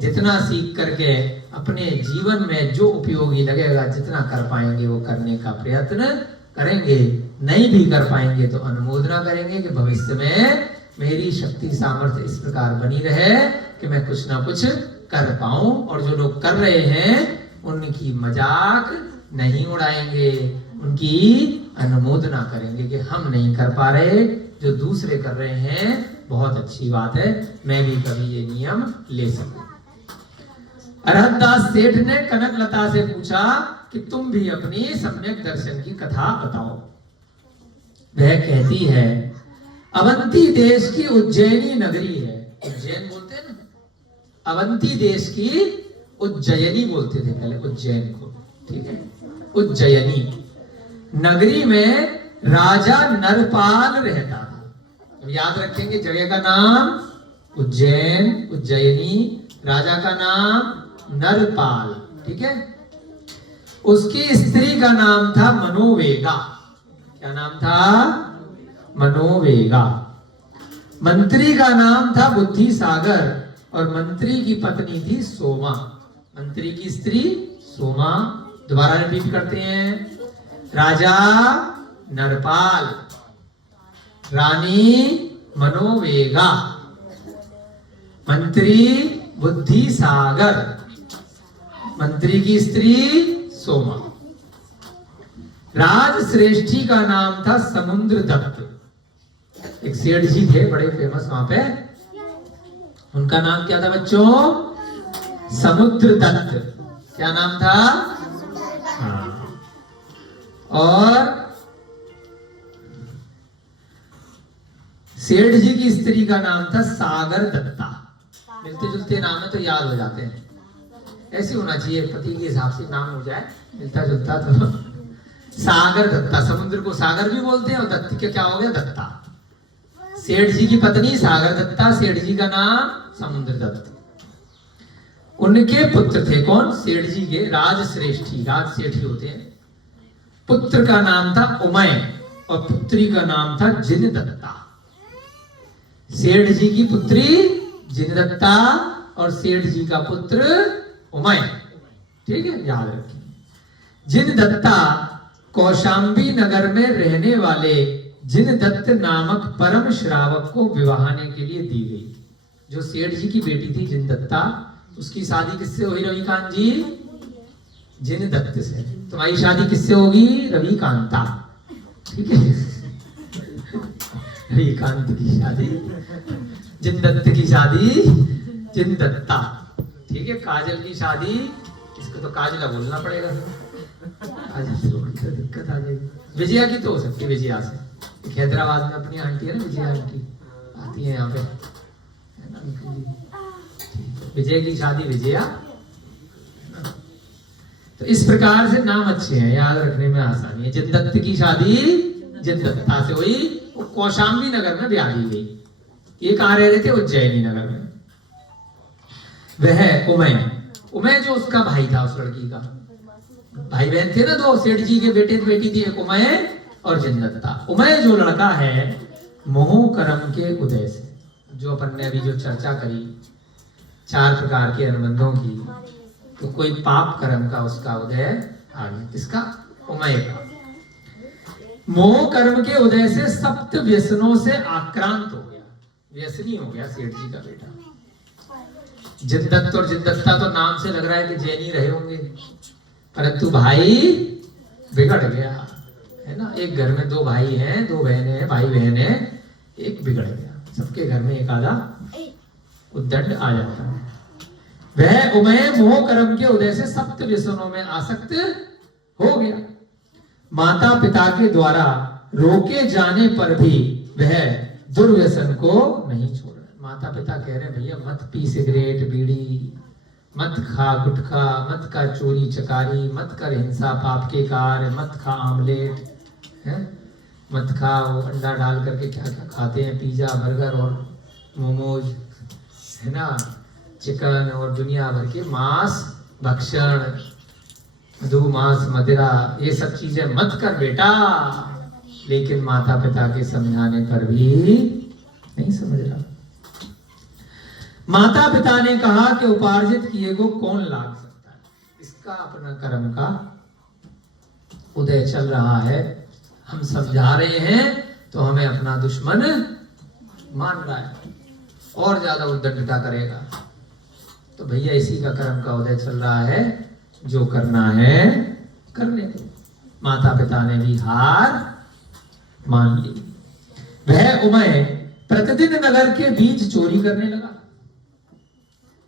जितना सीख करके अपने जीवन में जो उपयोगी लगेगा, जितना कर पाएंगे वो करने का प्रयत्न करेंगे, नहीं भी कर पाएंगे तो अनुमोदना करेंगे कि भविष्य में मेरी शक्ति सामर्थ्य इस प्रकार बनी रहे कि मैं कुछ ना कुछ कर पाऊं, और जो लोग कर रहे हैं उनकी मजाक नहीं उड़ाएंगे, उनकी अनुमोदना करेंगे कि हम नहीं कर पा रहे, जो दूसरे कर रहे हैं बहुत अच्छी बात है, मैं भी कभी ये नियम ले सकूं। अरहतदास सेठ ने कनकलता से पूछा कि तुम भी अपनी सम्यक दर्शन की कथा बताओ। वह कहती है, अवंती देश की उज्जैनी नगरी है। उज्जैन बोलते हैं ना, अवंती देश की उज्जैनी बोलते थे पहले, उज्जैन को, ठीक है, उज्जैनी नगरी में राजा नरपाल रहता था। अब याद रखेंगे जगह का नाम उज्जैन, उज्जैनी, राजा का नाम नरपाल, ठीक है। उसकी स्त्री का नाम था मनोवेगा। क्या नाम था? मनोवेगा। मंत्री का नाम था बुद्धि सागर, और मंत्री की पत्नी थी सोमा। मंत्री की स्त्री सोमा। दोबारा रिपीट करते हैं, राजा नरपाल, रानी मनोवेगा, मंत्री बुद्धि सागर, मंत्री की स्त्री सोमा। राज श्रेष्ठी का नाम था समुद्र दत्त। एक सेठ जी थे बड़े फेमस वहां पे, उनका नाम क्या था बच्चों? समुद्र दत्त। क्या नाम था? हाँ। और सेठ जी की स्त्री का नाम था सागर दत्ता। मिलते जुलते नाम है तो याद हो जाते हैं, ऐसे होना चाहिए, पति के हिसाब से नाम हो जाए मिलता जुलता तो। सागर दत्ता, समुद्र को सागर भी बोलते हैं, और दत्त के क्या हो गया? दत्ता। सेठ जी की पत्नी सागर दत्ता, सेठ जी का नाम समुद्र दत्त। उनके पुत्र थे कौन? सेठ जी के राज श्रेष्ठी, राज सेठी होते हैं। पुत्र का नाम था उमय और पुत्री का नाम था जिनदत्ता। सेठ जी की पुत्री जिनदत्ता और सेठ जी का पुत्र उमय, ठीक है, याद रखिए। जिनदत्ता कौशाम्बी नगर में रहने वाले जिनदत्त नामक परम श्रावक को विवाहने के लिए दी गई। जो सेठ जी की बेटी थी जिनदत्ता, उसकी शादी किससे हुई रविकांत जी? जिनदत्त से। तुम्हारी शादी किससे होगी? रविकांता, ठीक है। रविकांत की शादी, जिनदत्त की शादी जिनदत्ता, ठीक है। काजल की शादी, इसको तो काजला बोलना पड़ेगा, दिक्कत आ जाएगी। विजया की तो हो सकती है, विजया से। हैदराबाद में अपनी आंटी है ना, विजया आंटी आती है यहाँ पे, विजय की शादी विजया। तो इस प्रकार से नाम अच्छे हैं, याद रखने में आसानी है। जिनदत्त की शादी जिनदत्ता से हुई, वो कौशाम्बी नगर में ब्याह दी गई। ये कहाँ रह रहे थे? उज्जैनी नगर में। वह उमय जो उसका भाई था, उस लड़की का भाई बहन थे ना दो, सेठ जी के बेटे बेटी थी, एक उमय और जिनदत्ता। उमय जो लड़का है, मोह कर्म के उदय से, जो अपन ने अभी जो चर्चा करी 4 प्रकार के अनुबंधों की, तो कोई पाप कर्म का उसका उदय आ गया। किसका? उमय का। मोह कर्म के उदय से सप्त व्यसनों से आक्रांत हो गया, व्यसनी हो गया सेठ जी का बेटा। जिनदत्त और जिनदत्ता तो नाम से लग रहा है कि जैनी रहे होंगे, परंतु भाई बिगड़ गया, है ना। एक घर में 2 भाई हैं, 2 बहनें हैं, भाई बहन है, एक बिगड़ गया। सबके घर में एक आधा उद्दंड आ जाता है। वह उमय मोह कर्म के उदय से सप्त व्यसनों में आसक्त हो गया। माता पिता के द्वारा रोके जाने पर भी वह दुर्व्यसन को नहीं छोड़ रहा। माता पिता कह रहे भैया मत पी सिगरेट बीड़ी, मत खा गुटखा, मत कर चोरी चकारी, मत कर हिंसा पाप के कार्य, मत खा आमलेट, है मत खा वो अंडा डाल करके क्या क्या खाते हैं, पिज्जा बर्गर और मोमोज, है ना, चिकन और दुनिया भर के मांस भक्षण, मधु मांस मदिरा, ये सब चीजें मत कर बेटा। लेकिन माता पिता के समझाने पर भी नहीं समझ रहा। माता पिता ने कहा कि उपार्जित किए को कौन लाग सकता है, इसका अपना कर्म का उदय चल रहा है, हम समझा रहे हैं तो हमें अपना दुश्मन मान रहा है, और ज्यादा उद्दंडता करेगा। तो भैया इसी का कर्म का उदय चल रहा है, जो करना है करने दो। माता पिता ने भी हार मान ली। वह उमय प्रतिदिन नगर के बीच चोरी करने लगा।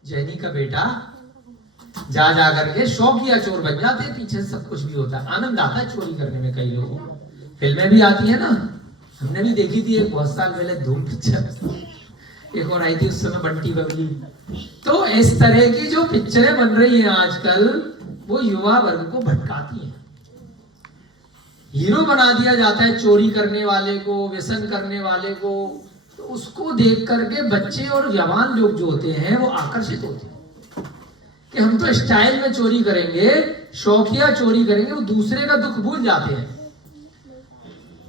जैनी का बेटा जा जा करके शौकिया चोर बन जाते, पीछे सब कुछ भी होता है, आनंद आता है चोरी करने में। कई लोगों को फिल्में भी आती है ना, हमने भी देखी थी एक बहुत साल पहले धूम पिक्चर, एक और आई थी उस समय बंटी बबली। तो इस तरह की जो पिक्चरें बन रही हैं आजकल, वो युवा वर्ग को भटकाती हैं। हीरो बना दिया जाता है चोरी करने वाले को, व्यसन करने वाले को। तो उसको देख करके बच्चे और जवान लोग जो होते हैं वो आकर्षित होते हैं कि हम तो स्टाइल में चोरी करेंगे, शौकिया चोरी करेंगे। वो दूसरे का दुख भूल जाते हैं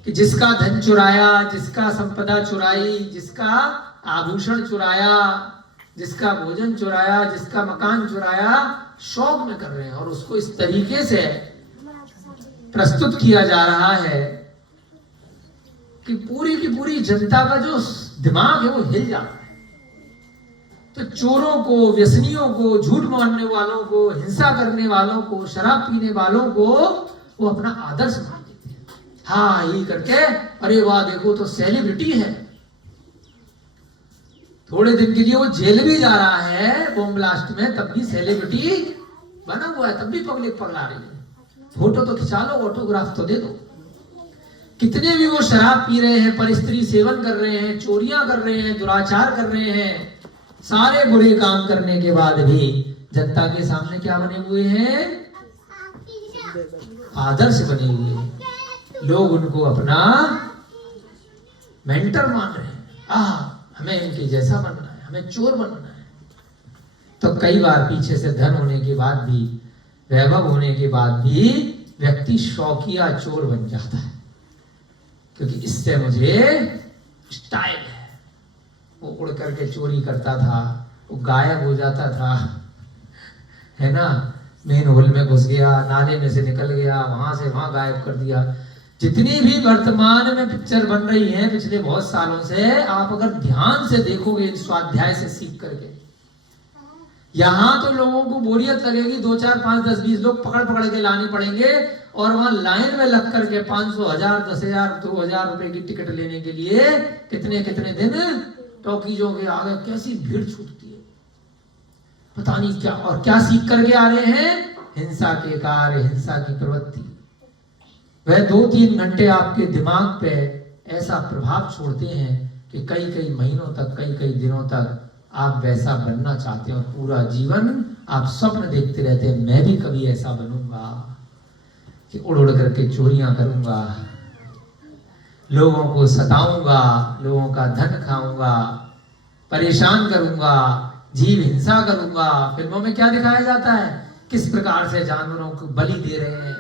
कि जिसका धन चुराया, जिसका संपदा चुराई, जिसका आभूषण चुराया, जिसका भोजन चुराया, जिसका मकान चुराया, शौक में कर रहे हैं। और उसको इस तरीके से प्रस्तुत किया जा रहा है कि पूरी की पूरी जनता का जो दिमाग है वो हिल जाता है। तो चोरों को, व्यसनियों को, झूठ मारने वालों को, हिंसा करने वालों को, शराब पीने वालों को वो अपना आदर्श मान लेते हैं। हाँ ये करके अरे वाह देखो तो सेलिब्रिटी है। थोड़े दिन के लिए वो जेल भी जा रहा है बॉम्ब ब्लास्ट में, तब भी सेलिब्रिटी बना हुआ है, तब भी पब्लिक पगला रही है। फोटो तो खिंचा लो, ऑटोग्राफ तो दे दो। कितने भी वो शराब पी रहे हैं, परिस्त्री सेवन कर रहे हैं, चोरियां कर रहे हैं, दुराचार कर रहे हैं, सारे बुरे काम करने के बाद भी जनता के सामने क्या बने हुए हैं? आदर्श बने हुए हैं। लोग उनको अपना मेंटर मान रहे हैं। हमें इनके जैसा बनना है, हमें चोर बनना है। तो कई बार पीछे से धन होने के बाद भी, वैभव होने के बाद भी व्यक्ति शौकिया चोर बन जाता है, क्योंकि इससे मुझे स्टाइल है। वो उड़ करके चोरी करता था, वो गायब हो जाता था, है ना, मेन होल में घुस गया, नाले में से निकल गया, वहां से वहां गायब कर दिया। जितनी भी वर्तमान में पिक्चर बन रही हैं पिछले बहुत सालों से, आप अगर ध्यान से देखोगे इन स्वाध्याय से सीख करके, यहां तो लोगों को बोरियत लगेगी। 2, 4, 5, 10, 20 लोग पकड़ पकड़ के लाने पड़ेंगे, और वहां लाइन में लग करके 500, 1000, 10,000, 2000 रुपए की टिकट लेने के लिए कितने कितने दिन टॉकीजों के आगे कैसी भीड़ छूटती है, पता नहीं क्या। और क्या सीख करके आ रहे हैं? हिंसा के कार्य, हिंसा की प्रवृत्ति। वह 2-3 घंटे आपके दिमाग पे ऐसा प्रभाव छोड़ते हैं कि कई कई महीनों तक, कई कई दिनों तक आप वैसा बनना चाहते हैं, और पूरा जीवन आप स्वप्न देखते रहते हैं, मैं भी कभी ऐसा बनूंगा कि उड़ उड़ करके चोरियां करूंगा, लोगों को सताऊंगा, लोगों का धन खाऊंगा, परेशान करूंगा, जीव हिंसा करूंगा। फिल्मों में क्या दिखाया जाता है? किस प्रकार से जानवरों को बलि दे रहे हैं,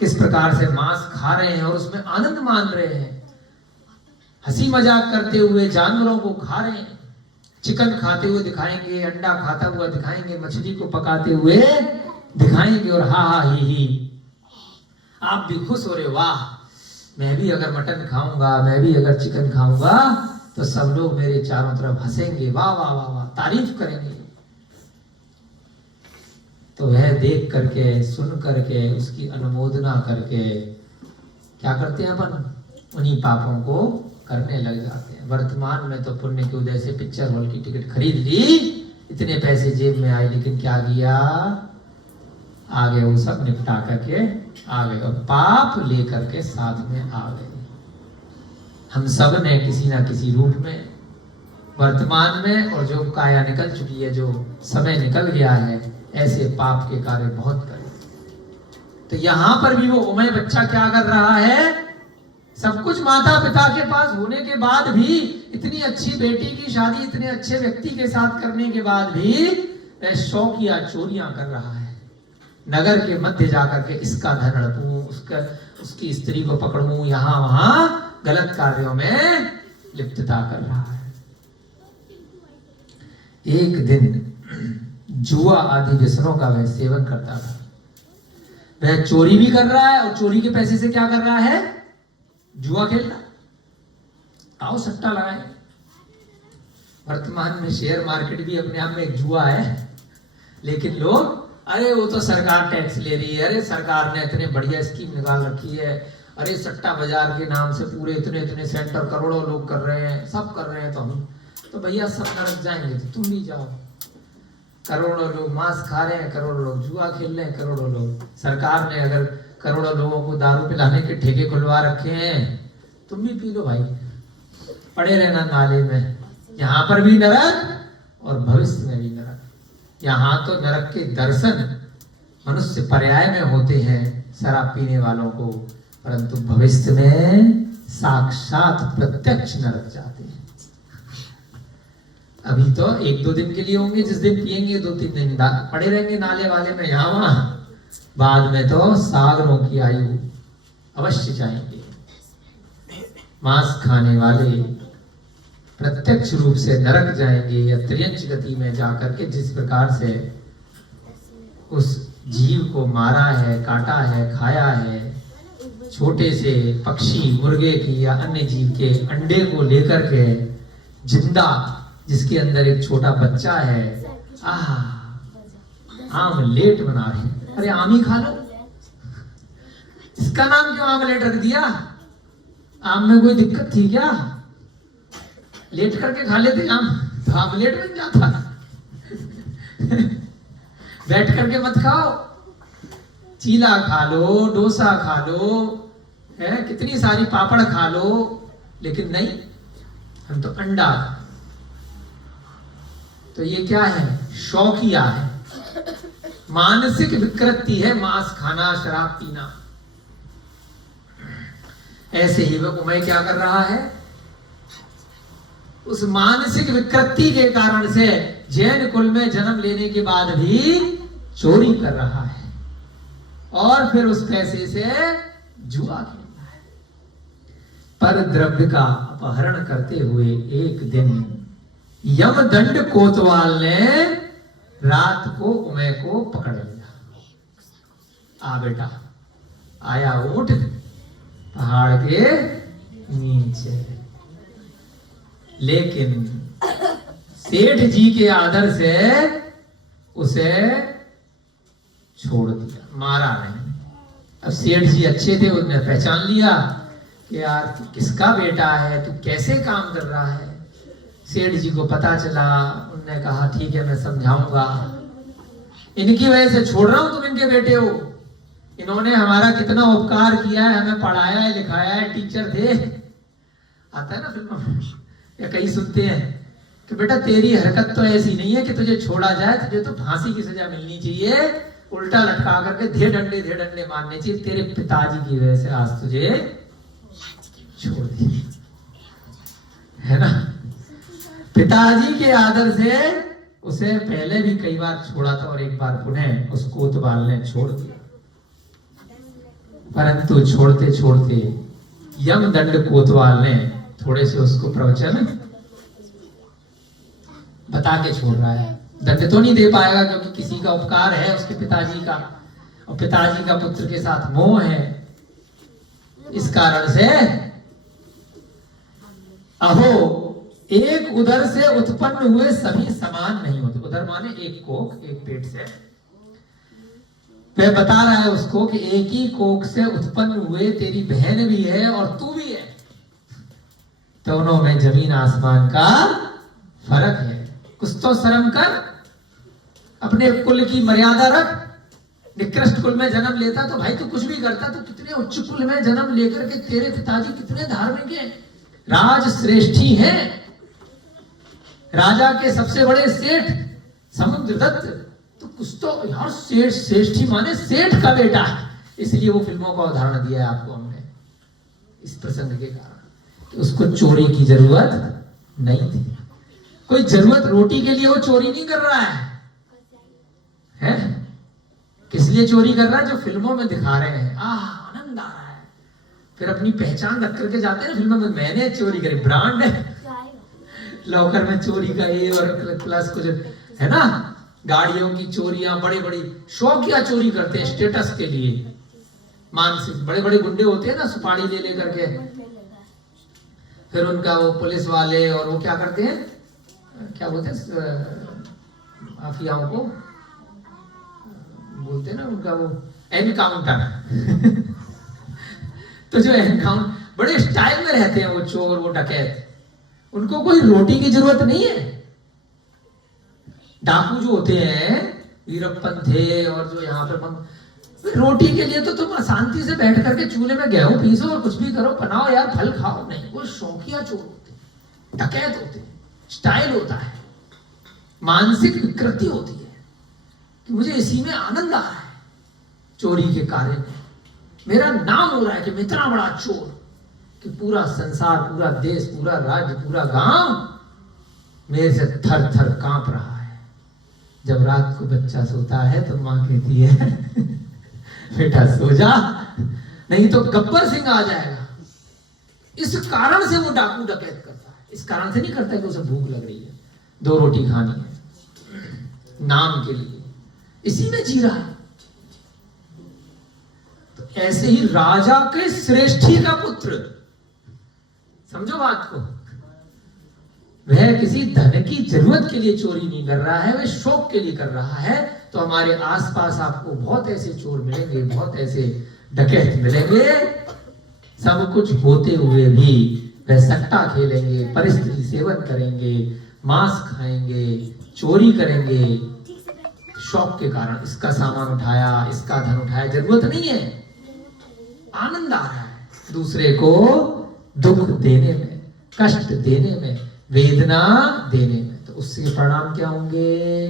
किस प्रकार से मांस खा रहे हैं और उसमें आनंद मान रहे हैं, हंसी मजाक करते हुए जानवरों को खा रहे हैं। चिकन खाते हुए दिखाएंगे, अंडा खाता हुआ दिखाएंगे, मछली को पकाते हुए दिखाएंगे, और हा हा ही आप भी खुश हो रहे, वाह मैं भी अगर मटन खाऊंगा, मैं भी अगर चिकन खाऊंगा तो सब लोग मेरे चारों तरफ हंसेंगे, वाह वाह वाह वाह, तारीफ करेंगे। तो वह देख करके, सुन करके, उसकी अनुमोदना करके क्या करते हैं अपन? उन्हीं पापों को करने लग जाते हैं। वर्तमान में तो पुण्य के उदय से पिक्चर हॉल की टिकट खरीद ली, इतने पैसे जेब में आए, लेकिन क्या किया? आगे वो सब निपटा करके आ गए, और पाप लेकर के साथ में आ गए। हम सब ने किसी ना किसी रूप में वर्तमान में, और जो काया निकल चुकी है, जो समय निकल गया है, ऐसे पाप के कार्य बहुत करे। तो यहां पर भी वो उमय बच्चा क्या कर रहा है? सब कुछ माता पिता के पास होने के बाद भी, इतनी अच्छी बेटी की शादी इतने अच्छे व्यक्ति के साथ करने के बाद भी वह शौकिया चोरियां कर रहा है। नगर के मध्य जाकर के इसका धन हड़पूं, उसकी स्त्री को पकड़ूं, यहां वहां गलत कार्यों में लिप्तता कर रहा है। एक दिन जुआ आदि व्यसनों का वह सेवन करता था। वह चोरी भी कर रहा है, और चोरी के पैसे से क्या कर रहा है? जुआ खेलना, आओ सट्टा लगाए। वर्तमान में शेयर मार्केट भी अपने आप में एक जुआ है, लेकिन लोग अरे वो तो सरकार टैक्स ले रही है, अरे सरकार ने इतने बढ़िया स्कीम निकाल रखी है, अरे सट्टा बाजार के नाम से पूरे इतने इतने सेंटर करोड़ों लोग कर रहे हैं, सब कर रहे हैं, तो हम तो भैया सब नरक जाएंगे तो तुम भी जाओ। करोड़ों लोग मांस खा रहे हैं, करोड़ों लोग जुआ खेल रहे हैं, करोड़ों लोग, सरकार ने अगर करोड़ों लोगों को दारू पिलाने के ठेके खुलवा रखे हैं, तुम भी पी लो भाई, पड़े रहना नाले में। यहाँ पर भी नरक और भविष्य में भी नरक। यहाँ तो नरक के दर्शन मनुष्य पर्याय में होते हैं शराब पीने वालों को, परंतु भविष्य में साक्षात प्रत्यक्ष नरक जाते हैं। अभी तो 1-2 दिन के लिए होंगे, जिस दिन पिएंगे 2-3 दिन पड़े रहेंगे नाले वाले में यहाँ वहां, बाद में तो सागरों की आयु अवश्य जाएंगे। मांस खाने वाले प्रत्यक्ष रूप से नरक जाएंगे या त्रियंच गति में जाकर के, जिस प्रकार से उस जीव को मारा है, काटा है, खाया है, छोटे से पक्षी मुर्गे की या अन्य जीव के अंडे को लेकर के जिंदा, जिसके अंदर एक छोटा बच्चा है, आमलेट बना रहे हैं। अरे आम ही खा लो, इसका नाम क्यों आमलेट रख दिया? आम में कोई दिक्कत थी क्या? लेट करके खा लेते आम तो आमलेट बन जाता। बैठ करके मत खाओ, चीला खा लो, डोसा खा लो, है कितनी सारी पापड़ खा लो, लेकिन नहीं, हम तो अंडा। तो ये क्या है? शौकिया है, मानसिक विकृति है मांस खाना, शराब पीना। ऐसे ही वह उमय क्या कर रहा है? उस मानसिक विकृति के कारण से जैन कुल में जन्म लेने के बाद भी चोरी कर रहा है और फिर उस पैसे से जुआ खेल रहा है। पर द्रव्य का अपहरण करते हुए एक दिन यमदंड कोतवाल ने रात को उमय को पकड़ लिया। आ बेटा, आया ऊंट पहाड़ के नीचे, लेकिन सेठ जी के आदर से उसे छोड़ दिया, मारा नहीं। अब सेठ जी अच्छे थे, उन्होंने पहचान लिया कि यार तू किसका बेटा है, तू कैसे काम कर रहा है। सेठ जी को पता चला, उन्होंने कहा ठीक है मैं समझाऊंगा, इनकी वजह से छोड़ रहा हूं, तुम इनके बेटे हो, इन्होंने हमारा कितना उपकार किया है, हमें पढ़ाया है, लिखाया है, टीचर थे। आता है ना फिल्म में, या कई सुनते हैं कि बेटा तेरी हरकत तो ऐसी नहीं है कि तुझे छोड़ा जाए, तुझे तो फांसी की सजा मिलनी चाहिए, उल्टा लटका करके धे डंडे मारने चाहिए। तेरे पिताजी की वजह से आज तुझे छोड़ दिया, है ना। पिताजी के आदर से उसे पहले भी कई बार छोड़ा था और एक बार पुनः उस कोतवाल ने छोड़ दिया। परंतु छोड़ते छोड़ते यमदंड कोतवाल ने थोड़े से उसको प्रवचन बता के छोड़ रहा है। दंड तो नहीं दे पाएगा क्योंकि किसी का उपकार है उसके पिताजी का, और पिताजी का पुत्र के साथ मोह है, इस कारण से अहो एक उदर से उत्पन्न हुए सभी समान नहीं होते। उदर माने एक कोख, एक पेट से। वह बता रहा है उसको कि एक ही कोख से उत्पन्न हुए तेरी बहन भी है और तू भी है, दोनों में जमीन आसमान का फर्क है। कुछ तो शर्म कर, अपने कुल की मर्यादा रख। निकृष्ट कुल में जन्म लेता तो भाई तू कुछ भी करता, तो कितने उच्च कुल में जन्म लेकर के तेरे पिताजी कितने धार्मिक हैं, राज श्रेष्ठी हैं, राजा के सबसे बड़े सेठ समुद्रदत्त, तो कुछ तो यार सेठ, श्रेष्ठी माने सेठ का बेटा है। इसलिए वो फिल्मों का उदाहरण दिया है आपको हमने इस प्रसंग के कारण कि उसको चोरी की जरूरत नहीं थी। कोई जरूरत रोटी के लिए वो चोरी नहीं कर रहा है? किस लिए चोरी कर रहा है? जो फिल्मों में दिखा रहे हैं, आनंद आ रहा है, फिर अपनी पहचान रख करके जाते हैं फिल्मों में, मैंने चोरी करी, ब्रांड है, लॉकर में चोरी का ये और प्लस कुछ है ना, गाड़ियों की चोरियां, बड़ी बड़ी शौकिया चोरी करते हैं स्टेटस के लिए, मानसिक बड़े बड़े गुंडे होते हैं ना, सुपारी ले ले करके, फिर उनका वो पुलिस वाले और वो क्या करते हैं, क्या बोलते हैं माफियाओं को, बोलते हैं ना उनका वो एनकाउंटर तो जो एनकाउंटर, बड़े स्टाइल में रहते हैं वो चोर, वो डकैत, उनको कोई रोटी की जरूरत नहीं है। डाकू जो होते हैं, वीरप्पन थे और जो यहाँ पे रोटी के लिए तो तुम शांति से बैठ करके चूल्हे में गेहूं पीसो और कुछ भी करो, बनाओ यार, फल खाओ, नहीं, वो शौकिया चोर होते, डकैत होते, स्टाइल होता है, मानसिक विकृति होती है कि मुझे इसी में आनंद आ रहा है, चोरी के कार्य में मेरा नाम हो रहा है कि मैं इतना बड़ा चोर कि पूरा संसार, पूरा देश, पूरा राज्य, पूरा गांव मेरे से थर थर कांप रहा है। जब रात को बच्चा सोता है तो माँ कहती है बेटा सो जा, नहीं तो गब्बर सिंह आ जाएगा। इस कारण से वो डाकू डकैत करता है, इस कारण से नहीं करता है कि उसे भूख लग रही है, 2 रोटी खानी है, नाम के लिए, इसी में जी रहा है। तो ऐसे ही राजा के श्रेष्ठी का पुत्र, समझो बात को, वह किसी धन की जरूरत के लिए चोरी नहीं कर रहा है, वह शौक के लिए कर रहा है। तो हमारे आसपास आपको बहुत ऐसे चोर मिलेंगे, बहुत ऐसे डकैत मिलेंगे, सब कुछ होते हुए भी वह सट्टा खेलेंगे, परिस्थिति सेवन करेंगे, मांस खाएंगे, चोरी करेंगे, शौक के कारण। इसका सामान उठाया, इसका धन उठाया, जरूरत नहीं है, आनंद आ रहा है दूसरे को दुख देने में, कष्ट देने में, वेदना देने में। तो उससे परिणाम क्या होंगे?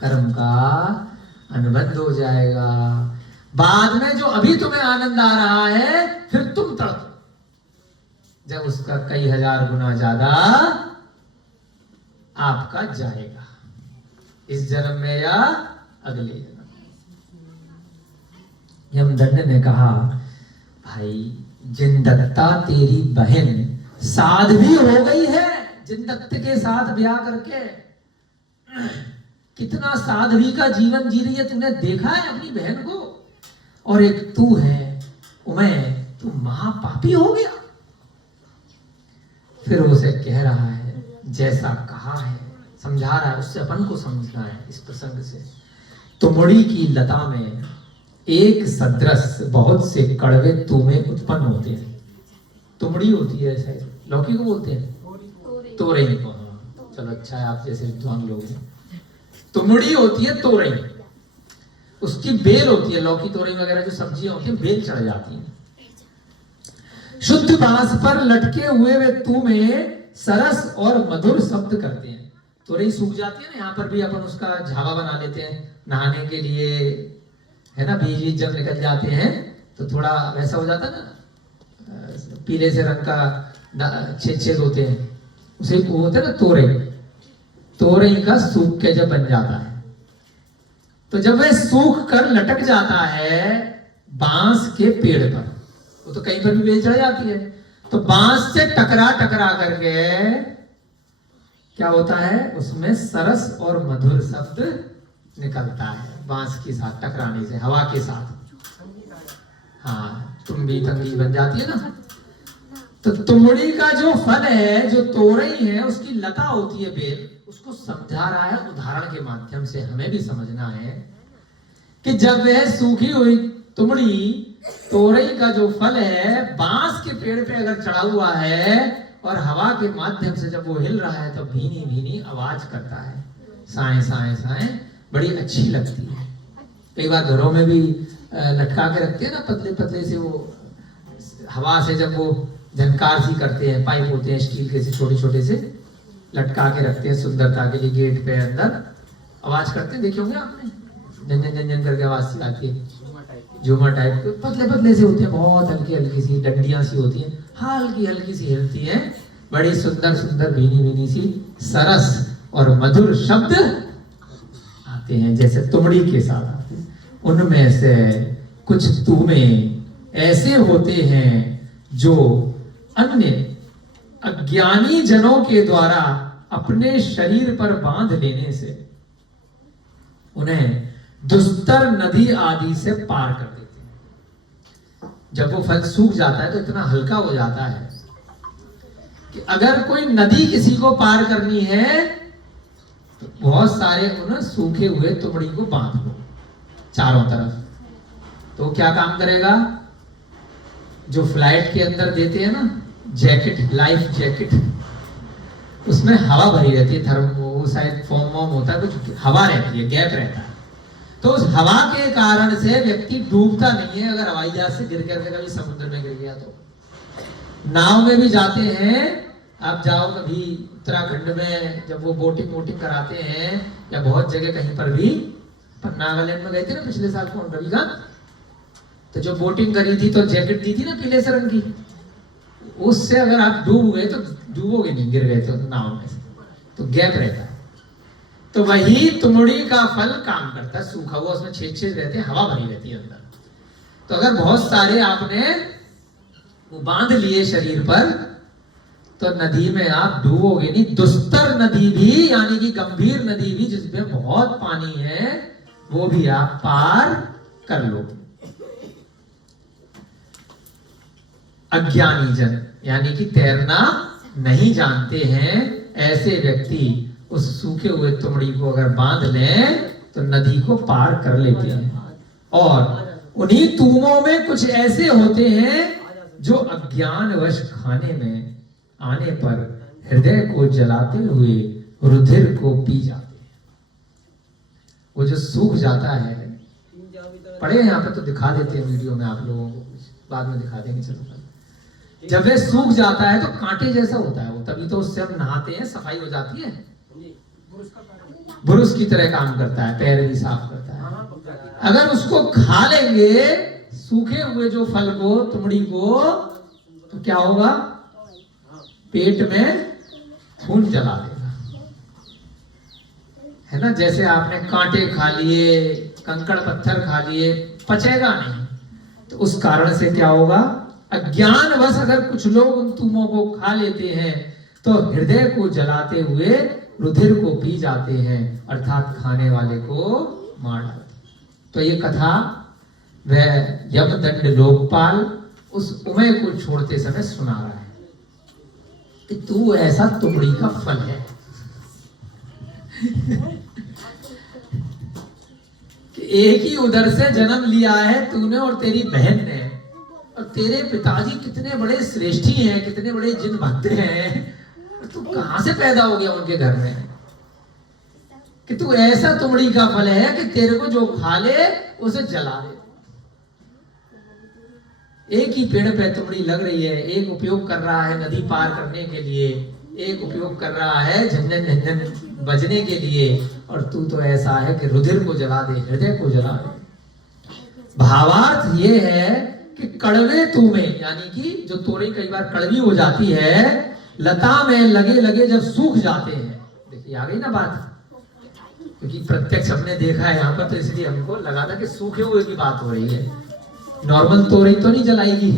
कर्म का अनुबंध हो जाएगा। बाद में जो अभी तुम्हें आनंद आ रहा है, फिर तुम तड़पो जब उसका कई हजार गुना ज्यादा आपका जाएगा, इस जन्म में या अगले जन्म। यमदंड ने कहा, भाई जिनदत्ता तेरी बहन साध्वी हो गई है, जिनदत्त के साथ ब्याह करके कितना साध्वी का जीवन जी रही है, तूने देखा है अपनी बहन को? और एक तू है उमय, तू महापापी हो गया। फिर उसे कह रहा है, जैसा कहा है, समझा रहा है, उससे अपन को समझना है इस प्रसंग से। तुमड़ी की लता में एक सदृश बहुत से कड़वे तुमे उत्पन्न होते हैं। तुमड़ी होती है, ऐसे लौकी को बोलते हैं तोरई को। हाँ चलो, अच्छा है आप जैसे विद्वान लोग हैं। तुमड़ी होती है तोरई, उसकी बेल होती है, लौकी तोरई वगैरह जो सब्जियां होती है, बेल चढ़ जाती है। शुद्ध बांस पर लटके हुए वे तुमे सरस और मधुर शब्द करते हैं। तोरई सूख जाती है ना, यहाँ पर भी अपन उसका झावा बना लेते हैं नहाने के लिए, है ना, बीज जब निकल जाते हैं तो थोड़ा वैसा हो जाता है ना, पीले से रंग का छेद छेद होते हैं, उसे वो होता है ना तोरई। तोरई का सूख के जब बन जाता है, तो जब वह सूख कर लटक जाता है बांस के पेड़ पर, वो तो कहीं पर भी बेल चढ़ जाती है, तो बांस से टकरा टकरा करके क्या होता है, उसमें सरस और मधुर शब्द निकलता है। बांस के साथ टकराने से, हवा के साथ, हाँ तुम्बी तंगी बन जाती है ना। तो तुमड़ी का जो फल है, जो तोरई है, उसकी लता होती है बेल, उसको समझा रहा है उदाहरण के माध्यम से। हमें भी समझना है कि जब वह सूखी हुई तुमड़ी, तोरई का जो फल है, बांस के पेड़ पे अगर चढ़ा हुआ है और हवा के माध्यम से जब वो हिल रहा है, तो भीनी भीनी आवाज करता है, साए साए साए, बड़ी अच्छी लगती है। कई बार घरों में भी लटका के रखते हैं ना, पतले पतले से, वो हवा से जब वो झनकार सी करते हैं, पाइप होते हैं स्टील के से छोटे छोटे से, लटका के रखते हैं सुंदरता के लिए, गेट पे अंदर आवाज करते हैं, देखे होंगे आपने, जन जन जन जन करके आवाज सी आती है, झूमर टाइप के, पतले पतले से होते हैं, बहुत हल्की हल्की सी डंडियां सी होती हैं, हल्की हल्की सी हिलती हैं, बड़ी सुंदर सुंदर भीनी भीनी सी सरस और मधुर शब्द आते हैं, जैसे तुमड़ी के साथ आते हैं। उनमें से कुछ तुमे ऐसे होते हैं जो अन्य अज्ञानी जनों के द्वारा अपने शरीर पर बांध लेने से उन्हें दुस्तर नदी आदि से पार कर देते हैं। जब वो फल सूख जाता है तो इतना हल्का हो जाता है कि अगर कोई नदी किसी को पार करनी है तो बहुत सारे उन सूखे हुए तुमड़ी को बांध लो चारों तरफ, तो क्या काम करेगा? जो फ्लाइट के अंदर देते हैं ना जैकेट, लाइफ जैकेट, उसमें हवा भरी रहती है, थर्म वो शायद फोम वोम होता है, कुछ हवा रहती है, गैप रहता है, तो उस हवा के कारण से व्यक्ति डूबता नहीं है। अगर हवाई जहाज से गिर करके कभी समुद्र में गिर गया तो नाव में भी जाते हैं। आप जाओ कभी उत्तराखंड में, जब वो बोटिंग वोटिंग कराते हैं या बहुत जगह कहीं पर भी, पर नागालैंड में गए थे ना पिछले साल, कौन रविकांत, तो जो बोटिंग करी थी तो जैकेट दी थी ना पीले से रंग की, उससे अगर आप डूब गए तो डूबोगे नहीं, गिर गए तो नाव में, तो गैप रहता है। तो वही तुमड़ी का फल काम करता है, सूखा हुआ, उसमें छेद छेद रहते हैं, हवा भरी रहती है अंदर। तो अगर बहुत सारे आपने वो बांध लिए शरीर पर तो नदी में आप डूबोगे नहीं। दुस्तर नदी भी, यानी कि गंभीर नदी भी जिसमें बहुत पानी है, वो भी आप पार कर लो। अज्ञानी जन, यानी कि तैरना नहीं जानते हैं, ऐसे व्यक्ति उस सूखे हुए तुमड़ी को अगर बांध लें तो नदी को पार कर लेते हैं। और उन्हीं तुमों में कुछ ऐसे होते हैं जो अज्ञानवश खाने में आने पर हृदय को जलाते हुए रुधिर को पी जाते हैं। वो जो सूख जाता है, पढ़े यहाँ पे तो दिखा देते हैं वीडियो में आप लोगों को, बाद में दिखा देंगे, चलो। जब वे सूख जाता है तो कांटे जैसा होता है वो, तभी तो उससे हम नहाते हैं, सफाई हो जाती है, ब्रुश की तरह काम करता है, पैर भी साफ करता है। अगर उसको खा लेंगे सूखे हुए जो फल को, तुमड़ी को, तो क्या होगा? पेट में खून जला देगा, है ना। जैसे आपने कांटे खा लिए, कंकड़ पत्थर खा लिए, पचेगा नहीं। तो उस कारण से क्या होगा? अज्ञानवश अगर कुछ लोग उन तुमों को खा लेते हैं तो हृदय को जलाते हुए रुधिर को पी जाते हैं, अर्थात खाने वाले को मार डालते। तो ये कथा वह यमदंड लोकपाल उस उमय को छोड़ते समय सुना रहा है कि तू ऐसा तुमड़ी का फल है कि एक ही उधर से जन्म लिया है तूने और तेरी बहन ने, और तेरे पिताजी कितने बड़े श्रेष्ठी हैं, कितने बड़े जिन भक्त हैं, तू कहां से पैदा हो गया उनके घर में कि तू ऐसा तुमड़ी का फल है कि तेरे को जो खा ले उसे जला दे। एक ही पेड़ पे तुमड़ी लग रही है, एक उपयोग कर रहा है नदी पार करने के लिए, एक उपयोग कर रहा है झंझन झंझन बजने के लिए, और तू तो ऐसा है कि रुधिर को जला दे, हृदय को जला दे। भावार्थ ये है कि कड़वे तुमे, यानी कि जो तोरई कई बार कड़वी हो जाती है, लता में लगे लगे जब सूख जाते हैं, देखिए आ गई ना बात, क्योंकि प्रत्यक्ष हमने देखा है यहाँ पर, तो इसलिए हमको लगा था कि सूखे हुए की बात हो रही है। नॉर्मल तोरई तो नहीं जलाएगी,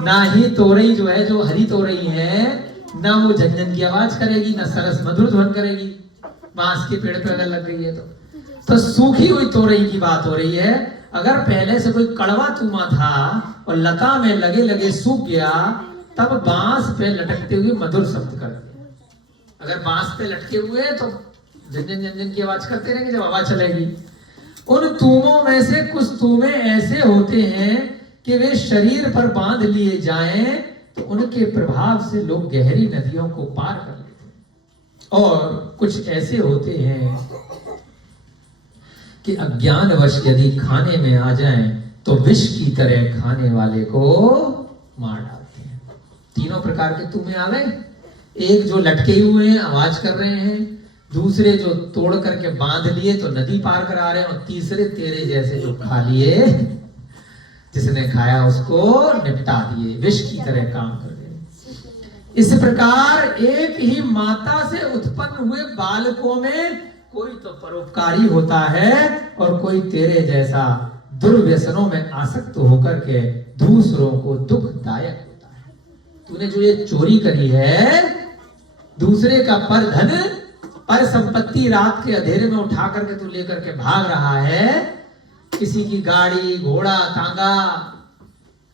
ना ही तोरई जो है, जो हरी तोरई है, ना वो झंझन की आवाज करेगी, ना सरस मधुर ध्वन करेगी, बांस के पेड़ पे अगर लग गई है तो सूखी हुई तोरई की बात हो रही है। अगर पहले से कोई कड़वा तुमा था और लता में लगे लगे सूख गया, तब बांस पे लटकते हुए मधुर शब्द करते। अगर बांस पे लटके हुए तो झंझन झंझन की आवाज करते रहेंगे जब हवा चलेगी। उन तुमों में से कुछ तुमे ऐसे होते हैं कि वे शरीर पर बांध लिए जाएं तो उनके प्रभाव से लोग गहरी नदियों को पार कर लेते हैं, और कुछ ऐसे होते हैं कि अज्ञानवश यदि खाने में आ जाएं तो विष की तरह खाने वाले को मार डालते हैं। तीनों प्रकार के तुमे आ गए, एक जो लटके हुए हैं आवाज कर रहे हैं, दूसरे जो तोड़ करके बांध लिए तो नदी पार करा रहे हैं, और तीसरे तेरे जैसे जो खा लिए, जिसने खाया उसको निपटा दिए, विष की तरह काम कर दिए। इस प्रकार एक ही माता से उत्पन्न हुए बालकों में कोई तो परोपकारी होता है और कोई तेरे जैसा दुर्व्यसनों में आसक्त होकर के दूसरों को दुखदायक होता है। तूने जो ये चोरी करी है, दूसरे का पर धन, पर संपत्ति रात के अंधेरे में उठा करके तू लेकर के भाग रहा है, किसी की गाड़ी घोड़ा तांगा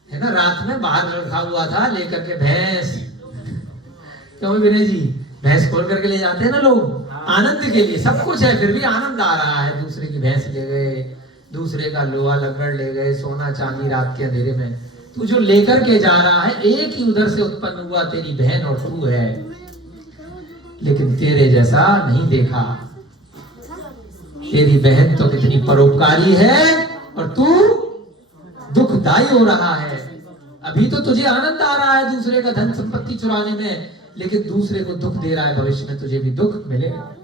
है ना, रात में बाहर रखा हुआ था लेकर के भैंस। क्यों विनय जी, भैंस खोल करके ले जाते हैं ना लोग आनंद के लिए, सब कुछ है फिर भी आनंद आ रहा है। दूसरे की भैंस ले गए, दूसरे का लोहा लकड़ ले गए, सोना चांदी रात के अंधेरे में। तू जो लेकर के जा रहा है, एक ही उधर से उत्पन्न हुआ तेरी बहन और तू है, लेकिन तेरे जैसा नहीं देखा। तेरी बहन तो कितनी परोपकारी है और तू दुखदाई हो रहा है। अभी तो तुझे आनंद आ रहा है दूसरे का धन संपत्ति चुराने में, लेकिन दूसरे को दुख दे रहा है, भविष्य में तुझे भी दुख मिलेगा।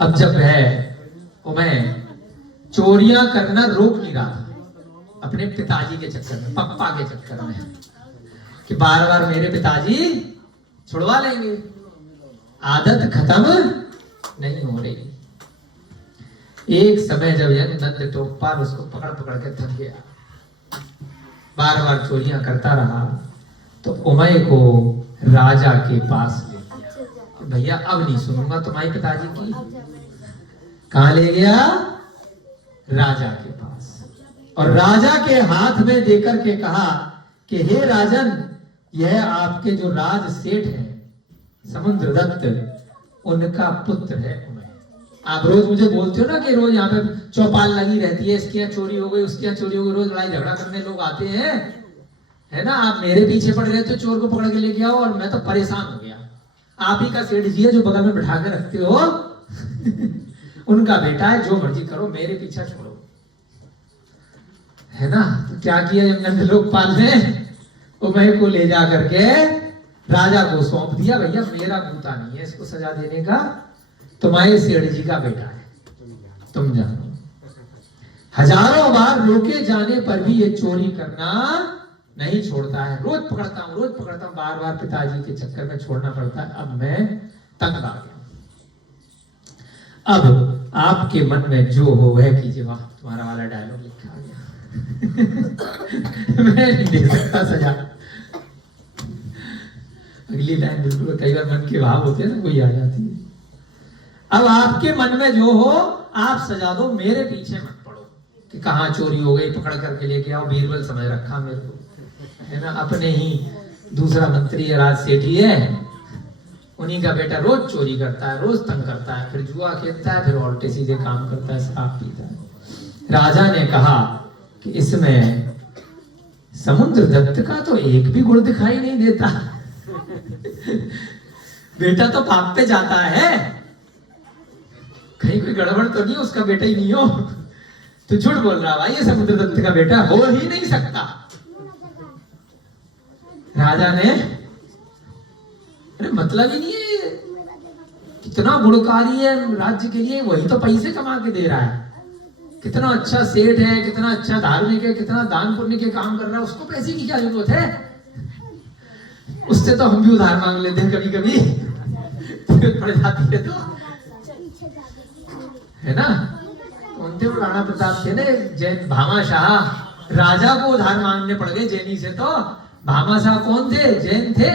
अब जब है वो मैं चोरियां करना रोक नहीं रहा था अपने पिताजी के चक्कर में, पप्पा के चक्कर में, कि बार बार मेरे पिताजी छुड़वा लेंगे, आदत खत्म नहीं हो रही। एक समय जब यह नंद टोपाल उसको पकड़ पकड़ के थक गया, बार बार चोरियां करता रहा, तो उमय को राजा के पास ले गया। भैया अब नहीं सुनूंगा तुम्हारे पिताजी की। कहां ले गया? राजा के पास। और राजा के हाथ में देकर के कहा कि हे राजन, यह आपके जो राज सेठ है समुद्रदत्त, उनका पुत्र है उमय। आप रोज मुझे बोलते हो ना कि रोज यहाँ पे चौपाल लगी रहती है, इसके यहाँ चोरी हो गई, उसके यहाँ चोरी हो गई, रोज लड़ाई झगड़ा करने लोग आते हैं, है ना। आप मेरे पीछे पड़ रहे तो चोर को पकड़ के लेके आओ, और मैं तो परेशान हो गया। आप ही का सेठ जी है जो बगल में बिठा के रखते हो उनका बेटा है, जो मर्जी करो, मेरे पीछा छोड़ो, है ना। तो क्या किया नंद लोकपाल ने? उमय को ले जा करके राजा को सौंप दिया। भैया मेरा बूता नहीं है इसको सजा देने का, तुम्हारे सेठ जी का बेटा है, तुम जानो। हजारों बार रोके जाने पर भी ये चोरी करना नहीं छोड़ता है। रोज पकड़ता हूं, बार बार पिताजी के चक्कर में छोड़ना पड़ता है। अब मैं तंग आ गया। अब आपके मन में जो हो वह कीजिए। वाह, तुम्हारा वाला डायलॉग लिखा गया मैं नहीं दे सकता सजा। अगली लाइन बिल्कुल, कई बार मन के भाव होते हैं ना, कोई आ जाती है। अब आपके मन में जो हो आप सजा दो, मेरे पीछे मत पड़ो कि कहाँ चोरी हो गई, पकड़ करके लेके आओ। बीरबल समझ रखा मेरे को, है ना। अपने ही दूसरा मंत्री राज सेठी है, उन्हीं का बेटा रोज चोरी करता है, रोज तंग करता है, फिर जुआ खेलता है, फिर उल्टे सीधे काम करता है, शराब पीता है। राजा ने कहा कि इसमें समुद्रदत्त का तो एक भी गुण दिखाई नहीं देता बेटा तो पाप पे जाता है, कहीं कोई गड़बड़ तो नहीं, उसका बेटा ही नहीं हो। तो झूठ बोल रहा भाई, ये समुद्रदत्त का बेटा हो ही नहीं सकता। राजा ने, अरे मतलब ही नहीं है, कितना गुणकारी है राज्य के लिए, वही तो पैसे कमा के दे रहा है, कितना अच्छा सेठ है, कितना अच्छा धार्मिक है, कितना दान पुण्य के काम कर रहा है, उसको पैसे की क्या जरूरत है? उससे तो हम भी उधार मांग लेते हैं कभी कभी पड़ जाती है तो, है ना। कौन थे वो राणा प्रताप थे ना, जैन भामाशाह, राजा को उधार मांगने पड़ गए जैनी से। तो भामाशाह कौन थे? जैन थे,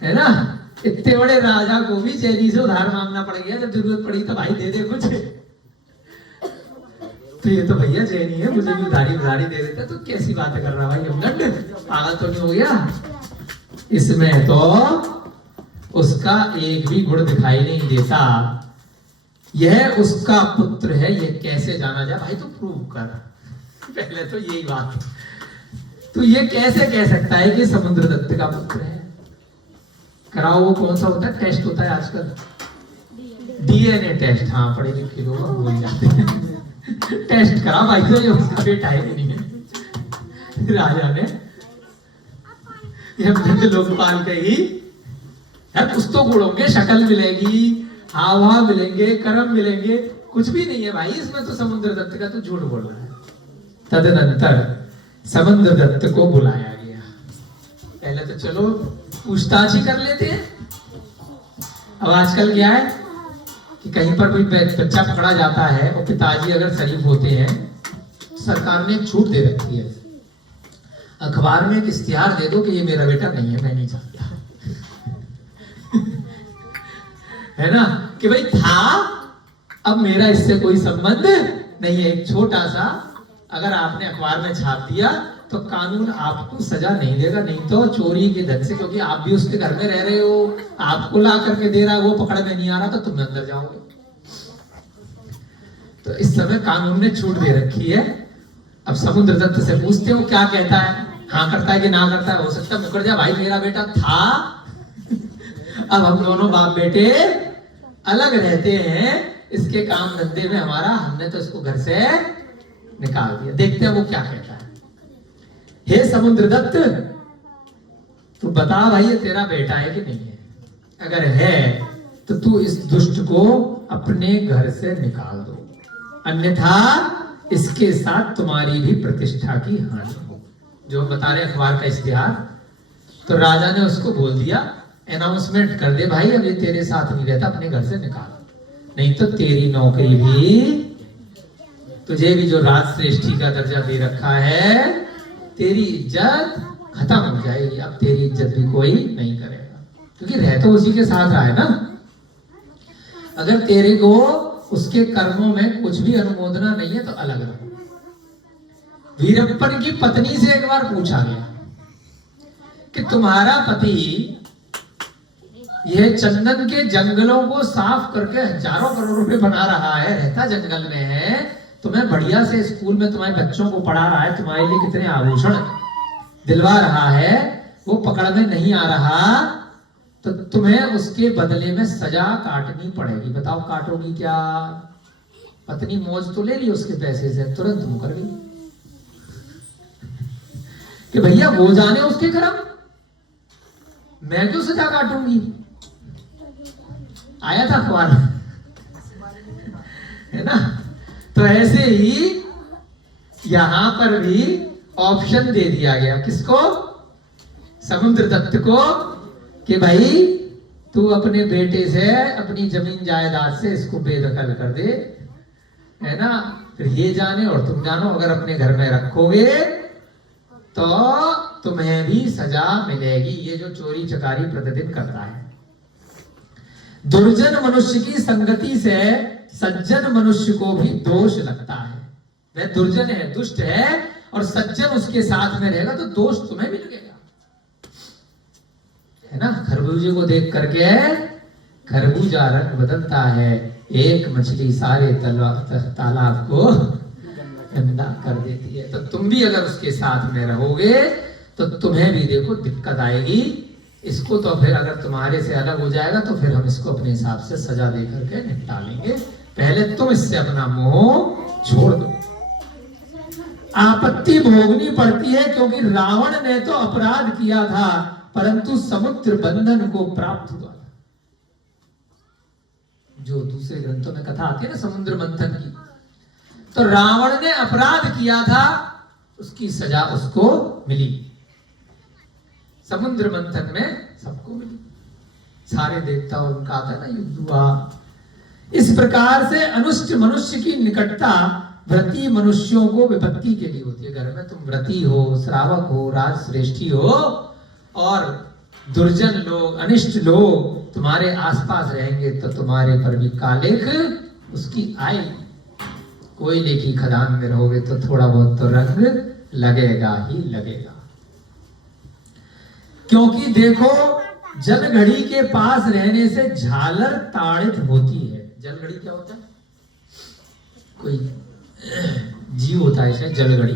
है ना। इतने बड़े राजा को भी जैनी से उधार मांगना पड़ गया, जब जरूरत पड़ी तो भाई दे दे कुछ। तो ये तो भैया जैनी है, मुझे भी उधारी दे देता। तो कैसी बात कर रहा भाई, पागल तो नहीं हो गया? इसमें तो उसका एक भी गुण दिखाई नहीं देता, यह उसका पुत्र है, यह कैसे जाना जाए? भाई तो प्रूव कर पहले तो यही बात। तो ये कैसे कह सकता है कि समुद्रदत्त का पुत्र है? कराओ, वो कौन सा होता है, टेस्ट होता है आजकल, डीएनए टेस्ट। हाँ, पढ़े लिखे लोग भूल जाते हैं टेस्ट करा भाई, तो ये उसका बेटा है नहीं है। राजा ने लोकपाल के ही कुछ तो गुण होंगे, शक्ल मिलेगी, हाव भाव मिलेंगे, कर्म मिलेंगे, कुछ भी नहीं है भाई इसमें। तो समुद्रदत्त का तो झूठ बोल रहा है। तदनंतर समुद्रदत्त को बुलाया गया। पहले तो चलो पूछताछ ही कर लेते हैं। अब आजकल क्या है कि कहीं पर कोई बच्चा पकड़ा जाता है और पिताजी अगर शरीफ होते हैं, सरकार ने एक छूट दे रखी है, अखबार में एक इश्तिहार दे दो कि ये मेरा बेटा नहीं है, मैं नहीं चाहता है ना, कि भाई था, अब मेरा इससे कोई संबंध नहीं है। एक छोटा सा अगर आपने अखबार में छाप दिया तो कानून आपको सजा नहीं देगा, नहीं तो चोरी के धन से, क्योंकि आप भी उसके घर में रह रहे हो, आपको ला करके दे रहा है, वो पकड़ में नहीं आ रहा तो तुम अंदर जाओगे। तो इस समय कानून ने छूट दे रखी है। अब समुद्रदत्त से पूछते हो क्या कहता है, हाँ करता है कि ना करता है। हो सकता है मुकर जा, भाई मेरा बेटा था, अब हम दोनों बाप बेटे अलग रहते हैं, इसके काम धंधे में हमारा, हमने तो इसको घर से निकाल दिया। देखते हैं वो क्या कहता है। हे समुद्रदत्त, तू बता भाई ये तेरा बेटा है कि नहीं है? अगर है तो तू इस दुष्ट को अपने घर से निकाल दो, अन्यथा इसके साथ तुम्हारी भी प्रतिष्ठा की हानि हो। जो बता रहे अखबार का इश्तिहार, तो राजा ने उसको बोल दिया, अनाउंसमेंट कर दे भाई अब ये तेरे साथ नहीं रहता, अपने घर से निकाल, नहीं तो तेरी नौकरी भी, तुझे भी जो राजश्रेष्ठी का दर्जा दे रखा है, तेरी इज्जत खत्म हो जाएगी। अब तेरी इज्जत भी कोई नहीं करेगा, क्योंकि रह तो उसी के साथ रहा है ना। अगर तेरे को उसके कर्मों में कुछ भी अनुमोदना नहीं है तो अलग रहो। वीरप्पन की पत्नी से एक बार पूछा गया कि तुम्हारा पति यह चंदन के जंगलों को साफ करके हजारों करोड़ रुपए बना रहा है, रहता जंगल में है, तुम्हें बढ़िया से स्कूल में तुम्हारे बच्चों को पढ़ा रहा है, तुम्हारे लिए कितने आभूषण दिलवा रहा है, वो पकड़ में नहीं आ रहा, तो तुम्हें उसके बदले में सजा काटनी पड़ेगी। बताओ काटोगी क्या? पत्नी मौज तो ले रही उसके पैसे से, तुरंत मुकर गई कि भैया वो जाने उसके कर्म, मैं क्यों सजा काटूंगी। आया था अखबार है ना। तो ऐसे ही यहां पर भी ऑप्शन दे दिया गया, किसको? समुद्रदत्त को, कि भाई तू अपने बेटे से, अपनी जमीन जायदाद से इसको बेदखल कर दे, है ना। फिर ये जाने और तुम जानो, अगर अपने घर में रखोगे तो तुम्हें भी सजा मिलेगी। ये जो चोरी चकारी प्रतिदिन करता है। दुर्जन मनुष्य की संगति से सज्जन मनुष्य को भी दोष लगता है। वह दुर्जन है, दुष्ट है, और सज्जन उसके साथ में रहेगा तो दोष तुम्हें भी लगेगा, है ना। खरबूजे को देख करके खरबूजा रंग बदलता है, एक मछली सारे तालाब को गंदा कर देती है। तो तुम भी अगर उसके साथ में रहोगे तो तुम्हें भी देखो दिक्कत आएगी। इसको तो फिर अगर तुम्हारे से अलग हो जाएगा तो फिर हम इसको अपने हिसाब से सजा दे करके निपटा लेंगे। पहले तुम इससे अपना मोह छोड़ दो। आपत्ति भोगनी पड़ती है क्योंकि रावण ने तो अपराध किया था, परंतु समुद्र बंधन को प्राप्त हुआ। जो दूसरे ग्रंथों में कथा आती है ना समुद्र मंथन की, तो रावण ने अपराध किया था, उसकी सजा उसको मिली। समुद्र मंथन में सबको मिली, सारे देवताओं का आता है ना युद्ध हुआ। इस प्रकार से अनुष्ट मनुष्य की निकटता व्रती मनुष्यों को विपत्ति के लिए होती है। घर में तुम व्रती हो, श्रावक हो, राजश्रेष्ठी हो, और दुर्जन लोग, अनिष्ट लोग तुम्हारे आसपास रहेंगे तो तुम्हारे पर भी कालेख उसकी आएगी। कोयले की खदान में रहोगे तो थोड़ा बहुत तो रंग लगेगा ही लगेगा। क्योंकि देखो जलघड़ी के पास रहने से झालर ताड़ित होती है। जलघड़ी क्या होता है? कोई जीव होता है शायद, जलघड़ी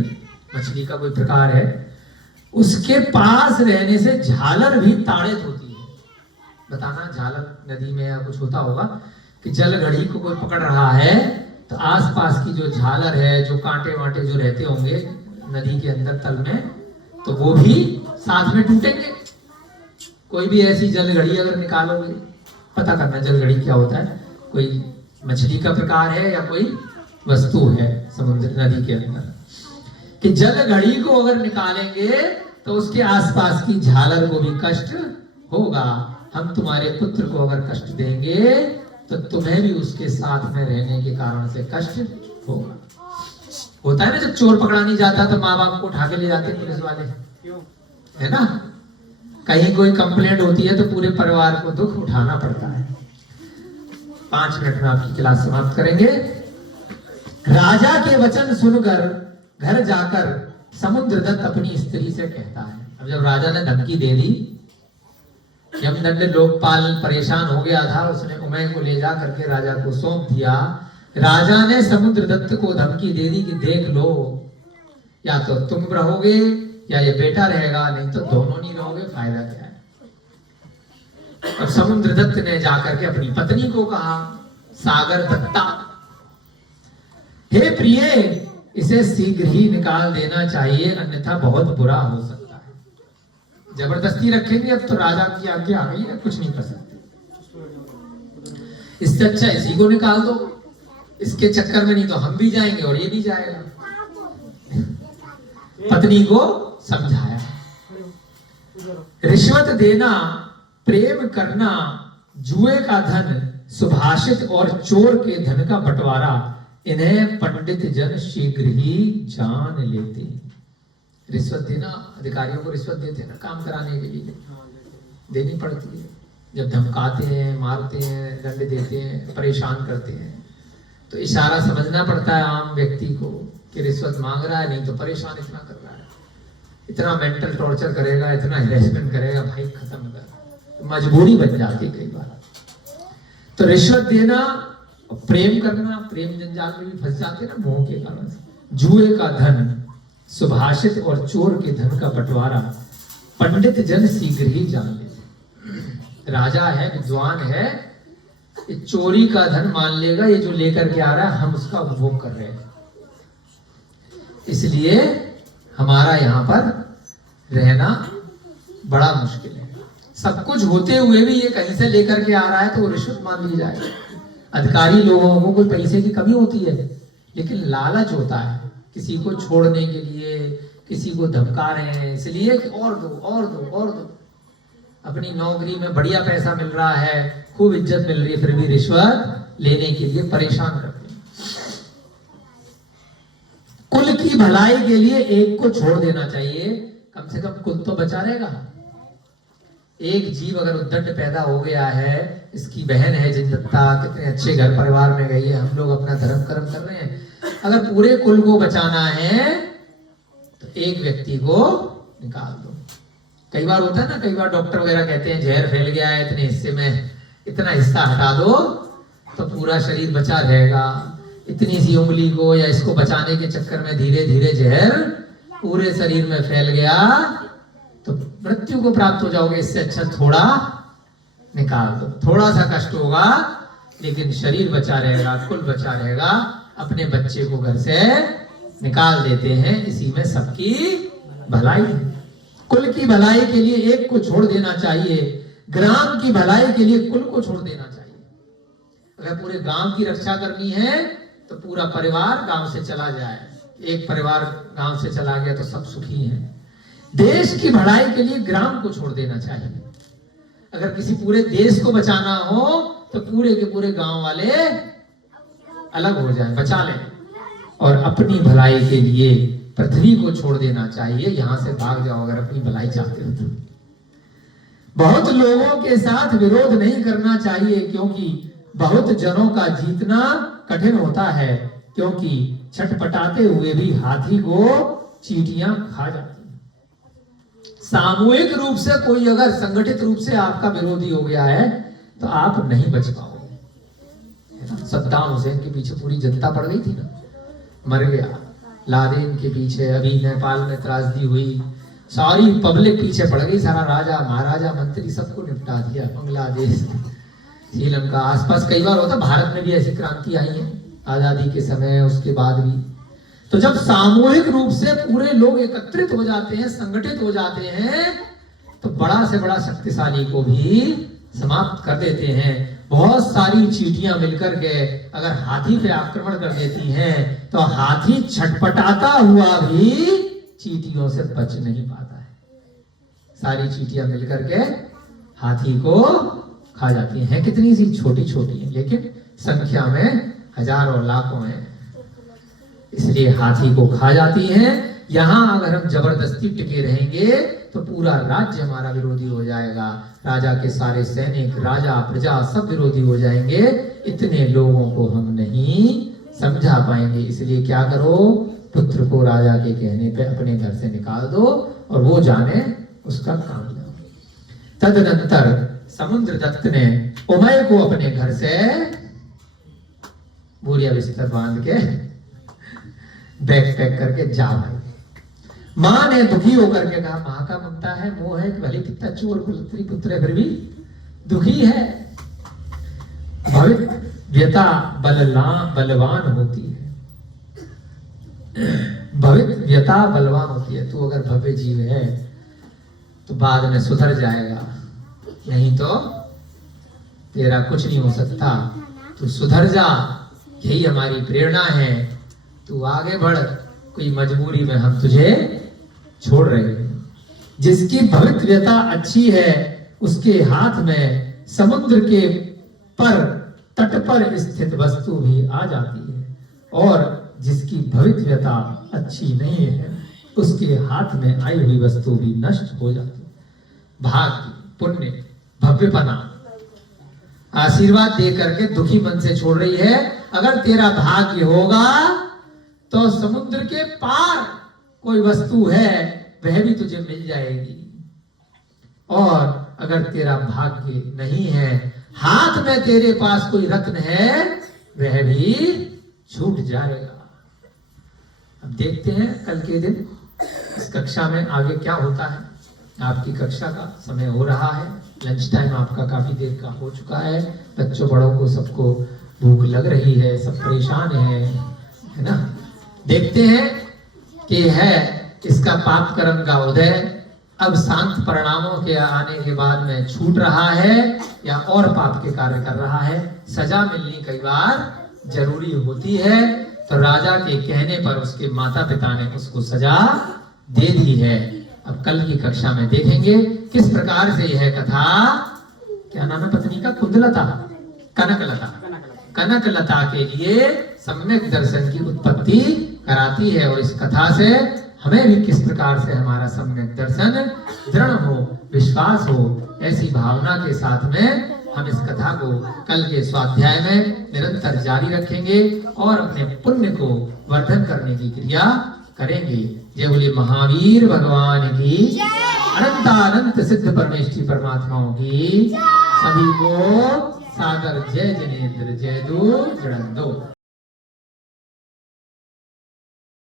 मछली का कोई प्रकार है, उसके पास रहने से झालर भी ताड़ित होती है। बताना, झालर नदी में या कुछ होता होगा कि जलघड़ी को कोई पकड़ रहा है तो आसपास की जो झालर है, जो कांटे वांटे जो रहते होंगे नदी के अंदर तल में, तो वो भी साथ में टूटेंगे। कोई भी ऐसी जलघड़ी अगर निकालोगे, पता करना जलघड़ी क्या होता है, कोई मछली का प्रकार है या कोई वस्तु है समुद्र नदी के अंदर, कि जलघड़ी को अगर निकालेंगे तो उसके आसपास की झालर को भी कष्ट होगा। हम तुम्हारे पुत्र को अगर कष्ट देंगे तो तुम्हें भी उसके साथ में रहने के कारण से कष्ट होगा। होता है ना, जब चोर पकड़ा नहीं जाता तो माँ बाप को उठा के ले जाते हैं पुलिस वाले, है ना। कहीं कोई कंप्लेंट होती है तो पूरे परिवार को दुख उठाना पड़ता है। 5 मिनट में आपकी क्लास समाप्त करेंगे। राजा के वचन सुनकर घर जाकर समुद्रदत्त अपनी स्त्री से कहता है, अब जब राजा ने धमकी दे दी, यमदंड लोकपाल परेशान हो गया था, उसने उमय को ले जा करके राजा को सौंप दिया। राजा ने समुद्रदत्त को धमकी दे दी कि देख लो, या तो तुम रहोगे या ये बेटा रहेगा, नहीं तो दोनों नहीं रहोगे, फायदा क्या है। अब समुद्रदत्त ने जाकर के अपनी पत्नी को कहा, सागर दत्ता, हे प्रिय, इसे शीघ्र ही निकाल देना चाहिए, अन्यथा बहुत बुरा हो सकता है। जबरदस्ती रखेंगे अब तो राजा की आज्ञा आ गई है, कुछ नहीं कर सकते। इससे अच्छा इसी को निकाल दो, इसके चक्कर में नहीं तो हम भी जाएंगे और ये भी जाएगा। पत्नी को समझाया, रिश्वत देना, प्रेम करना, जुए का धन, सुभाषित और चोर के धन का बंटवारा, इन्हें पंडित जन शीघ्र ही जान लेते हैं। रिश्वत देना, अधिकारियों को रिश्वत देते हैं ना काम कराने के लिए, देनी पड़ती है। जब धमकाते हैं, मारते हैं, दंड देते हैं, परेशान करते हैं, तो इशारा समझना पड़ता है आम व्यक्ति को कि रिश्वत मांग रहा है, नहीं तो परेशान इतना कर रहा है, इतना मेंटल टॉर्चर करेगा, इतना हैरेसमेंट करेगा, भाई खत्म कर। मजबूरी बन जाती कई बार। तो रिश्वत देना, प्रेम करना, प्रेम जंजाल में भी फंस जाते ना मोह के कारण से। जुए का धन, सुभाषित और चोर के धन का बंटवारा, पंडित जन शीघ्र ही जान लेते। राजा है, विद्वान है, ये चोरी का धन मान लेगा, ये जो लेकर के आ रहा है हम उसका उपभोग कर रहे हैं, इसलिए हमारा यहाँ पर रहना बड़ा मुश्किल है। सब कुछ होते हुए भी ये कहीं से लेकर के आ रहा है तो वो रिश्वत मान ली जाएगी। अधिकारी लोगों को कोई पैसे की कमी होती है, लेकिन लालच होता है किसी को छोड़ने के लिए, किसी को धमका रहे हैं इसलिए कि और दो और दो और दो। अपनी नौकरी में बढ़िया पैसा मिल रहा है, खूब इज्जत मिल रही है, फिर भी रिश्वत लेने के लिए परेशान करते हैं। कुल की भलाई के लिए एक को छोड़ देना चाहिए, कम से कम कुल तो बचा रहेगा। एक जीव अगर उद्दंड पैदा हो गया है, इसकी बहन है जिनदत्ता, कितने अच्छे घर परिवार में गई है, हम लोग अपना धर्म कर्म कर रहे हैं, अगर पूरे कुल को बचाना है तो एक व्यक्ति को निकाल दो। कई बार होता है ना, कई बार डॉक्टर वगैरह कहते हैं जहर फैल गया है, इतने हिस्से में इतना हिस्सा हटा दो तो पूरा शरीर बचा रहेगा। इतनी सी उंगली को या इसको बचाने के चक्कर में धीरे धीरे जहर पूरे शरीर में फैल गया तो मृत्यु को प्राप्त हो जाओगे। इससे अच्छा थोड़ा निकाल दो, थोड़ा सा कष्ट होगा लेकिन शरीर बचा रहेगा, कुल बचा रहेगा। अपने बच्चे को घर से निकाल देते हैं, इसी में सबकी भलाई है। कुल की भलाई के लिए एक को छोड़ देना चाहिए, ग्राम की भलाई के लिए कुल को छोड़ देना चाहिए। अगर पूरे गांव की रक्षा करनी है तो पूरा परिवार गांव से चला जाए, एक परिवार गांव से चला गया तो सब सुखी हैं। देश की भलाई के लिए ग्राम को छोड़ देना चाहिए। अगर किसी पूरे देश को बचाना हो तो पूरे के पूरे गांव वाले अलग हो जाएं, बचा लें। और अपनी भलाई के लिए पृथ्वी को छोड़ देना चाहिए, यहां से भाग जाओ अगर अपनी भलाई चाहते हो तो। बहुत लोगों के साथ विरोध नहीं करना चाहिए, क्योंकि बहुत जनों का जीतना कठिन होता है, क्योंकि छटपटाते हुए भी हाथी को चींटियां खा जाती हैं। सामूहिक रूप से कोई अगर संगठित रूप से आपका विरोधी हो गया है तो आप नहीं बच पाओगे। सद्दाम हुसैन के पीछे पूरी जनता पड़ गई थी ना, मर गया। लादेन के पीछे अभी नेपाल में त्रासदी हुई, सारी पब्लिक पीछे पड़ गई, सारा राजा महाराजा मंत्री सबको निपटा दिया। बांग्लादेश, श्रीलंका, आसपास कई बार होता, भारत में भी ऐसी क्रांति आई है आजादी के समय, उसके बाद भी। तो जब सामूहिक रूप से पूरे लोग एकत्रित हो जाते हैं, संगठित हो जाते हैं, तो बड़ा से बड़ा शक्तिशाली को भी समाप्त कर देते हैं। बहुत सारी चींटियां मिलकर के अगर हाथी पे आक्रमण कर देती हैं तो हाथी छटपटाता हुआ भी चींटियों से बच नहीं पाता है। सारी चींटियां मिलकर के हाथी को खा जाती हैं। कितनी सी छोटी छोटी है, लेकिन संख्या में हजारों लाखों हैं, इसलिए हाथी को खा जाती हैं। यहाँ अगर हम जबरदस्ती टिके रहेंगे तो पूरा राज्य हमारा विरोधी हो जाएगा। राजा के सारे सैनिक, राजा, प्रजा सब विरोधी हो जाएंगे। इतने लोगों को हम नहीं समझा पाएंगे, इसलिए क्या करो, पुत्र को राजा के कहने पे अपने घर से निकाल दो और वो जाने उसका काम जाने। तदनंतर समुद्रदत्त ने उमय को अपने घर से बोरिया बिस्तर बांध के बैग पैक करके जा भाई। मां ने दुखी होकर के कहा, मां का ममता है, मोह है कि भले कितना चोर कुलत्री पुत्र है फिर भी दुखी है। भविष्यता बलवान होती है, भविष्यता बलवान होती है। तू अगर भव्य जीव है तो बाद में सुधर जाएगा, नहीं तो तेरा कुछ नहीं हो सकता। तू सुधर जा, यही हमारी प्रेरणा है। तू आगे बढ़, कोई मजबूरी में हम तुझे छोड़ रहे हैं। जिसकी भविष्यता अच्छी है उसके हाथ में समुद्र के पर तट पर स्थित वस्तु भी आ जाती है, और जिसकी भविष्यता अच्छी नहीं है उसके हाथ में आई हुई वस्तु भी नष्ट हो जाती है। भाग्य, पुण्य, भव्यपना आशीर्वाद दे करके दुखी मन से छोड़ रही है। अगर तेरा भाग्य होगा तो समुद्र के पार कोई वस्तु है वह भी तुझे मिल जाएगी, और अगर तेरा भाग्य नहीं है, हाथ में तेरे पास कोई रत्न है, वह भी छूट जाएगा। अब देखते हैं कल के दिन इस कक्षा में आगे क्या होता है। आपकी कक्षा का समय हो रहा है, लंच टाइम आपका काफी देर का हो चुका है। बच्चों बड़ों को सबको भूख लग रही है, सब परेशान है ना। देखते हैं कि है इसका पाप कर्म का उदय अब शांत परिणामों के आने के बाद में छूट रहा है या और पाप के कार्य कर रहा है। सजा मिलनी कई बार जरूरी होती है, तो राजा के कहने पर उसके माता पिता ने उसको सजा दे दी है। अब कल की कक्षा में देखेंगे किस प्रकार से यह कथा, क्या नाम है पत्नी का, कुंदलता, कनकलता, कनकलता के लिए सम्यक दर्शन की उत्पत्ति कराती है। और इस कथा से हमें भी किस प्रकार से हमारा सम्यक दर्शन दृढ़ हो, विश्वास हो, ऐसी भावना के साथ में हम इस कथा को कल के स्वाध्याय में निरंतर जारी रखेंगे और अपने पुण्य को वर्धन करने की क्रिया करेंगे। जय बोले महावीर भगवान की, अनंत सिद्ध परमेश्वरी परमात्माओं की, सभी को सादर जय जिनेन्द्र, जय दो जड़ंदो।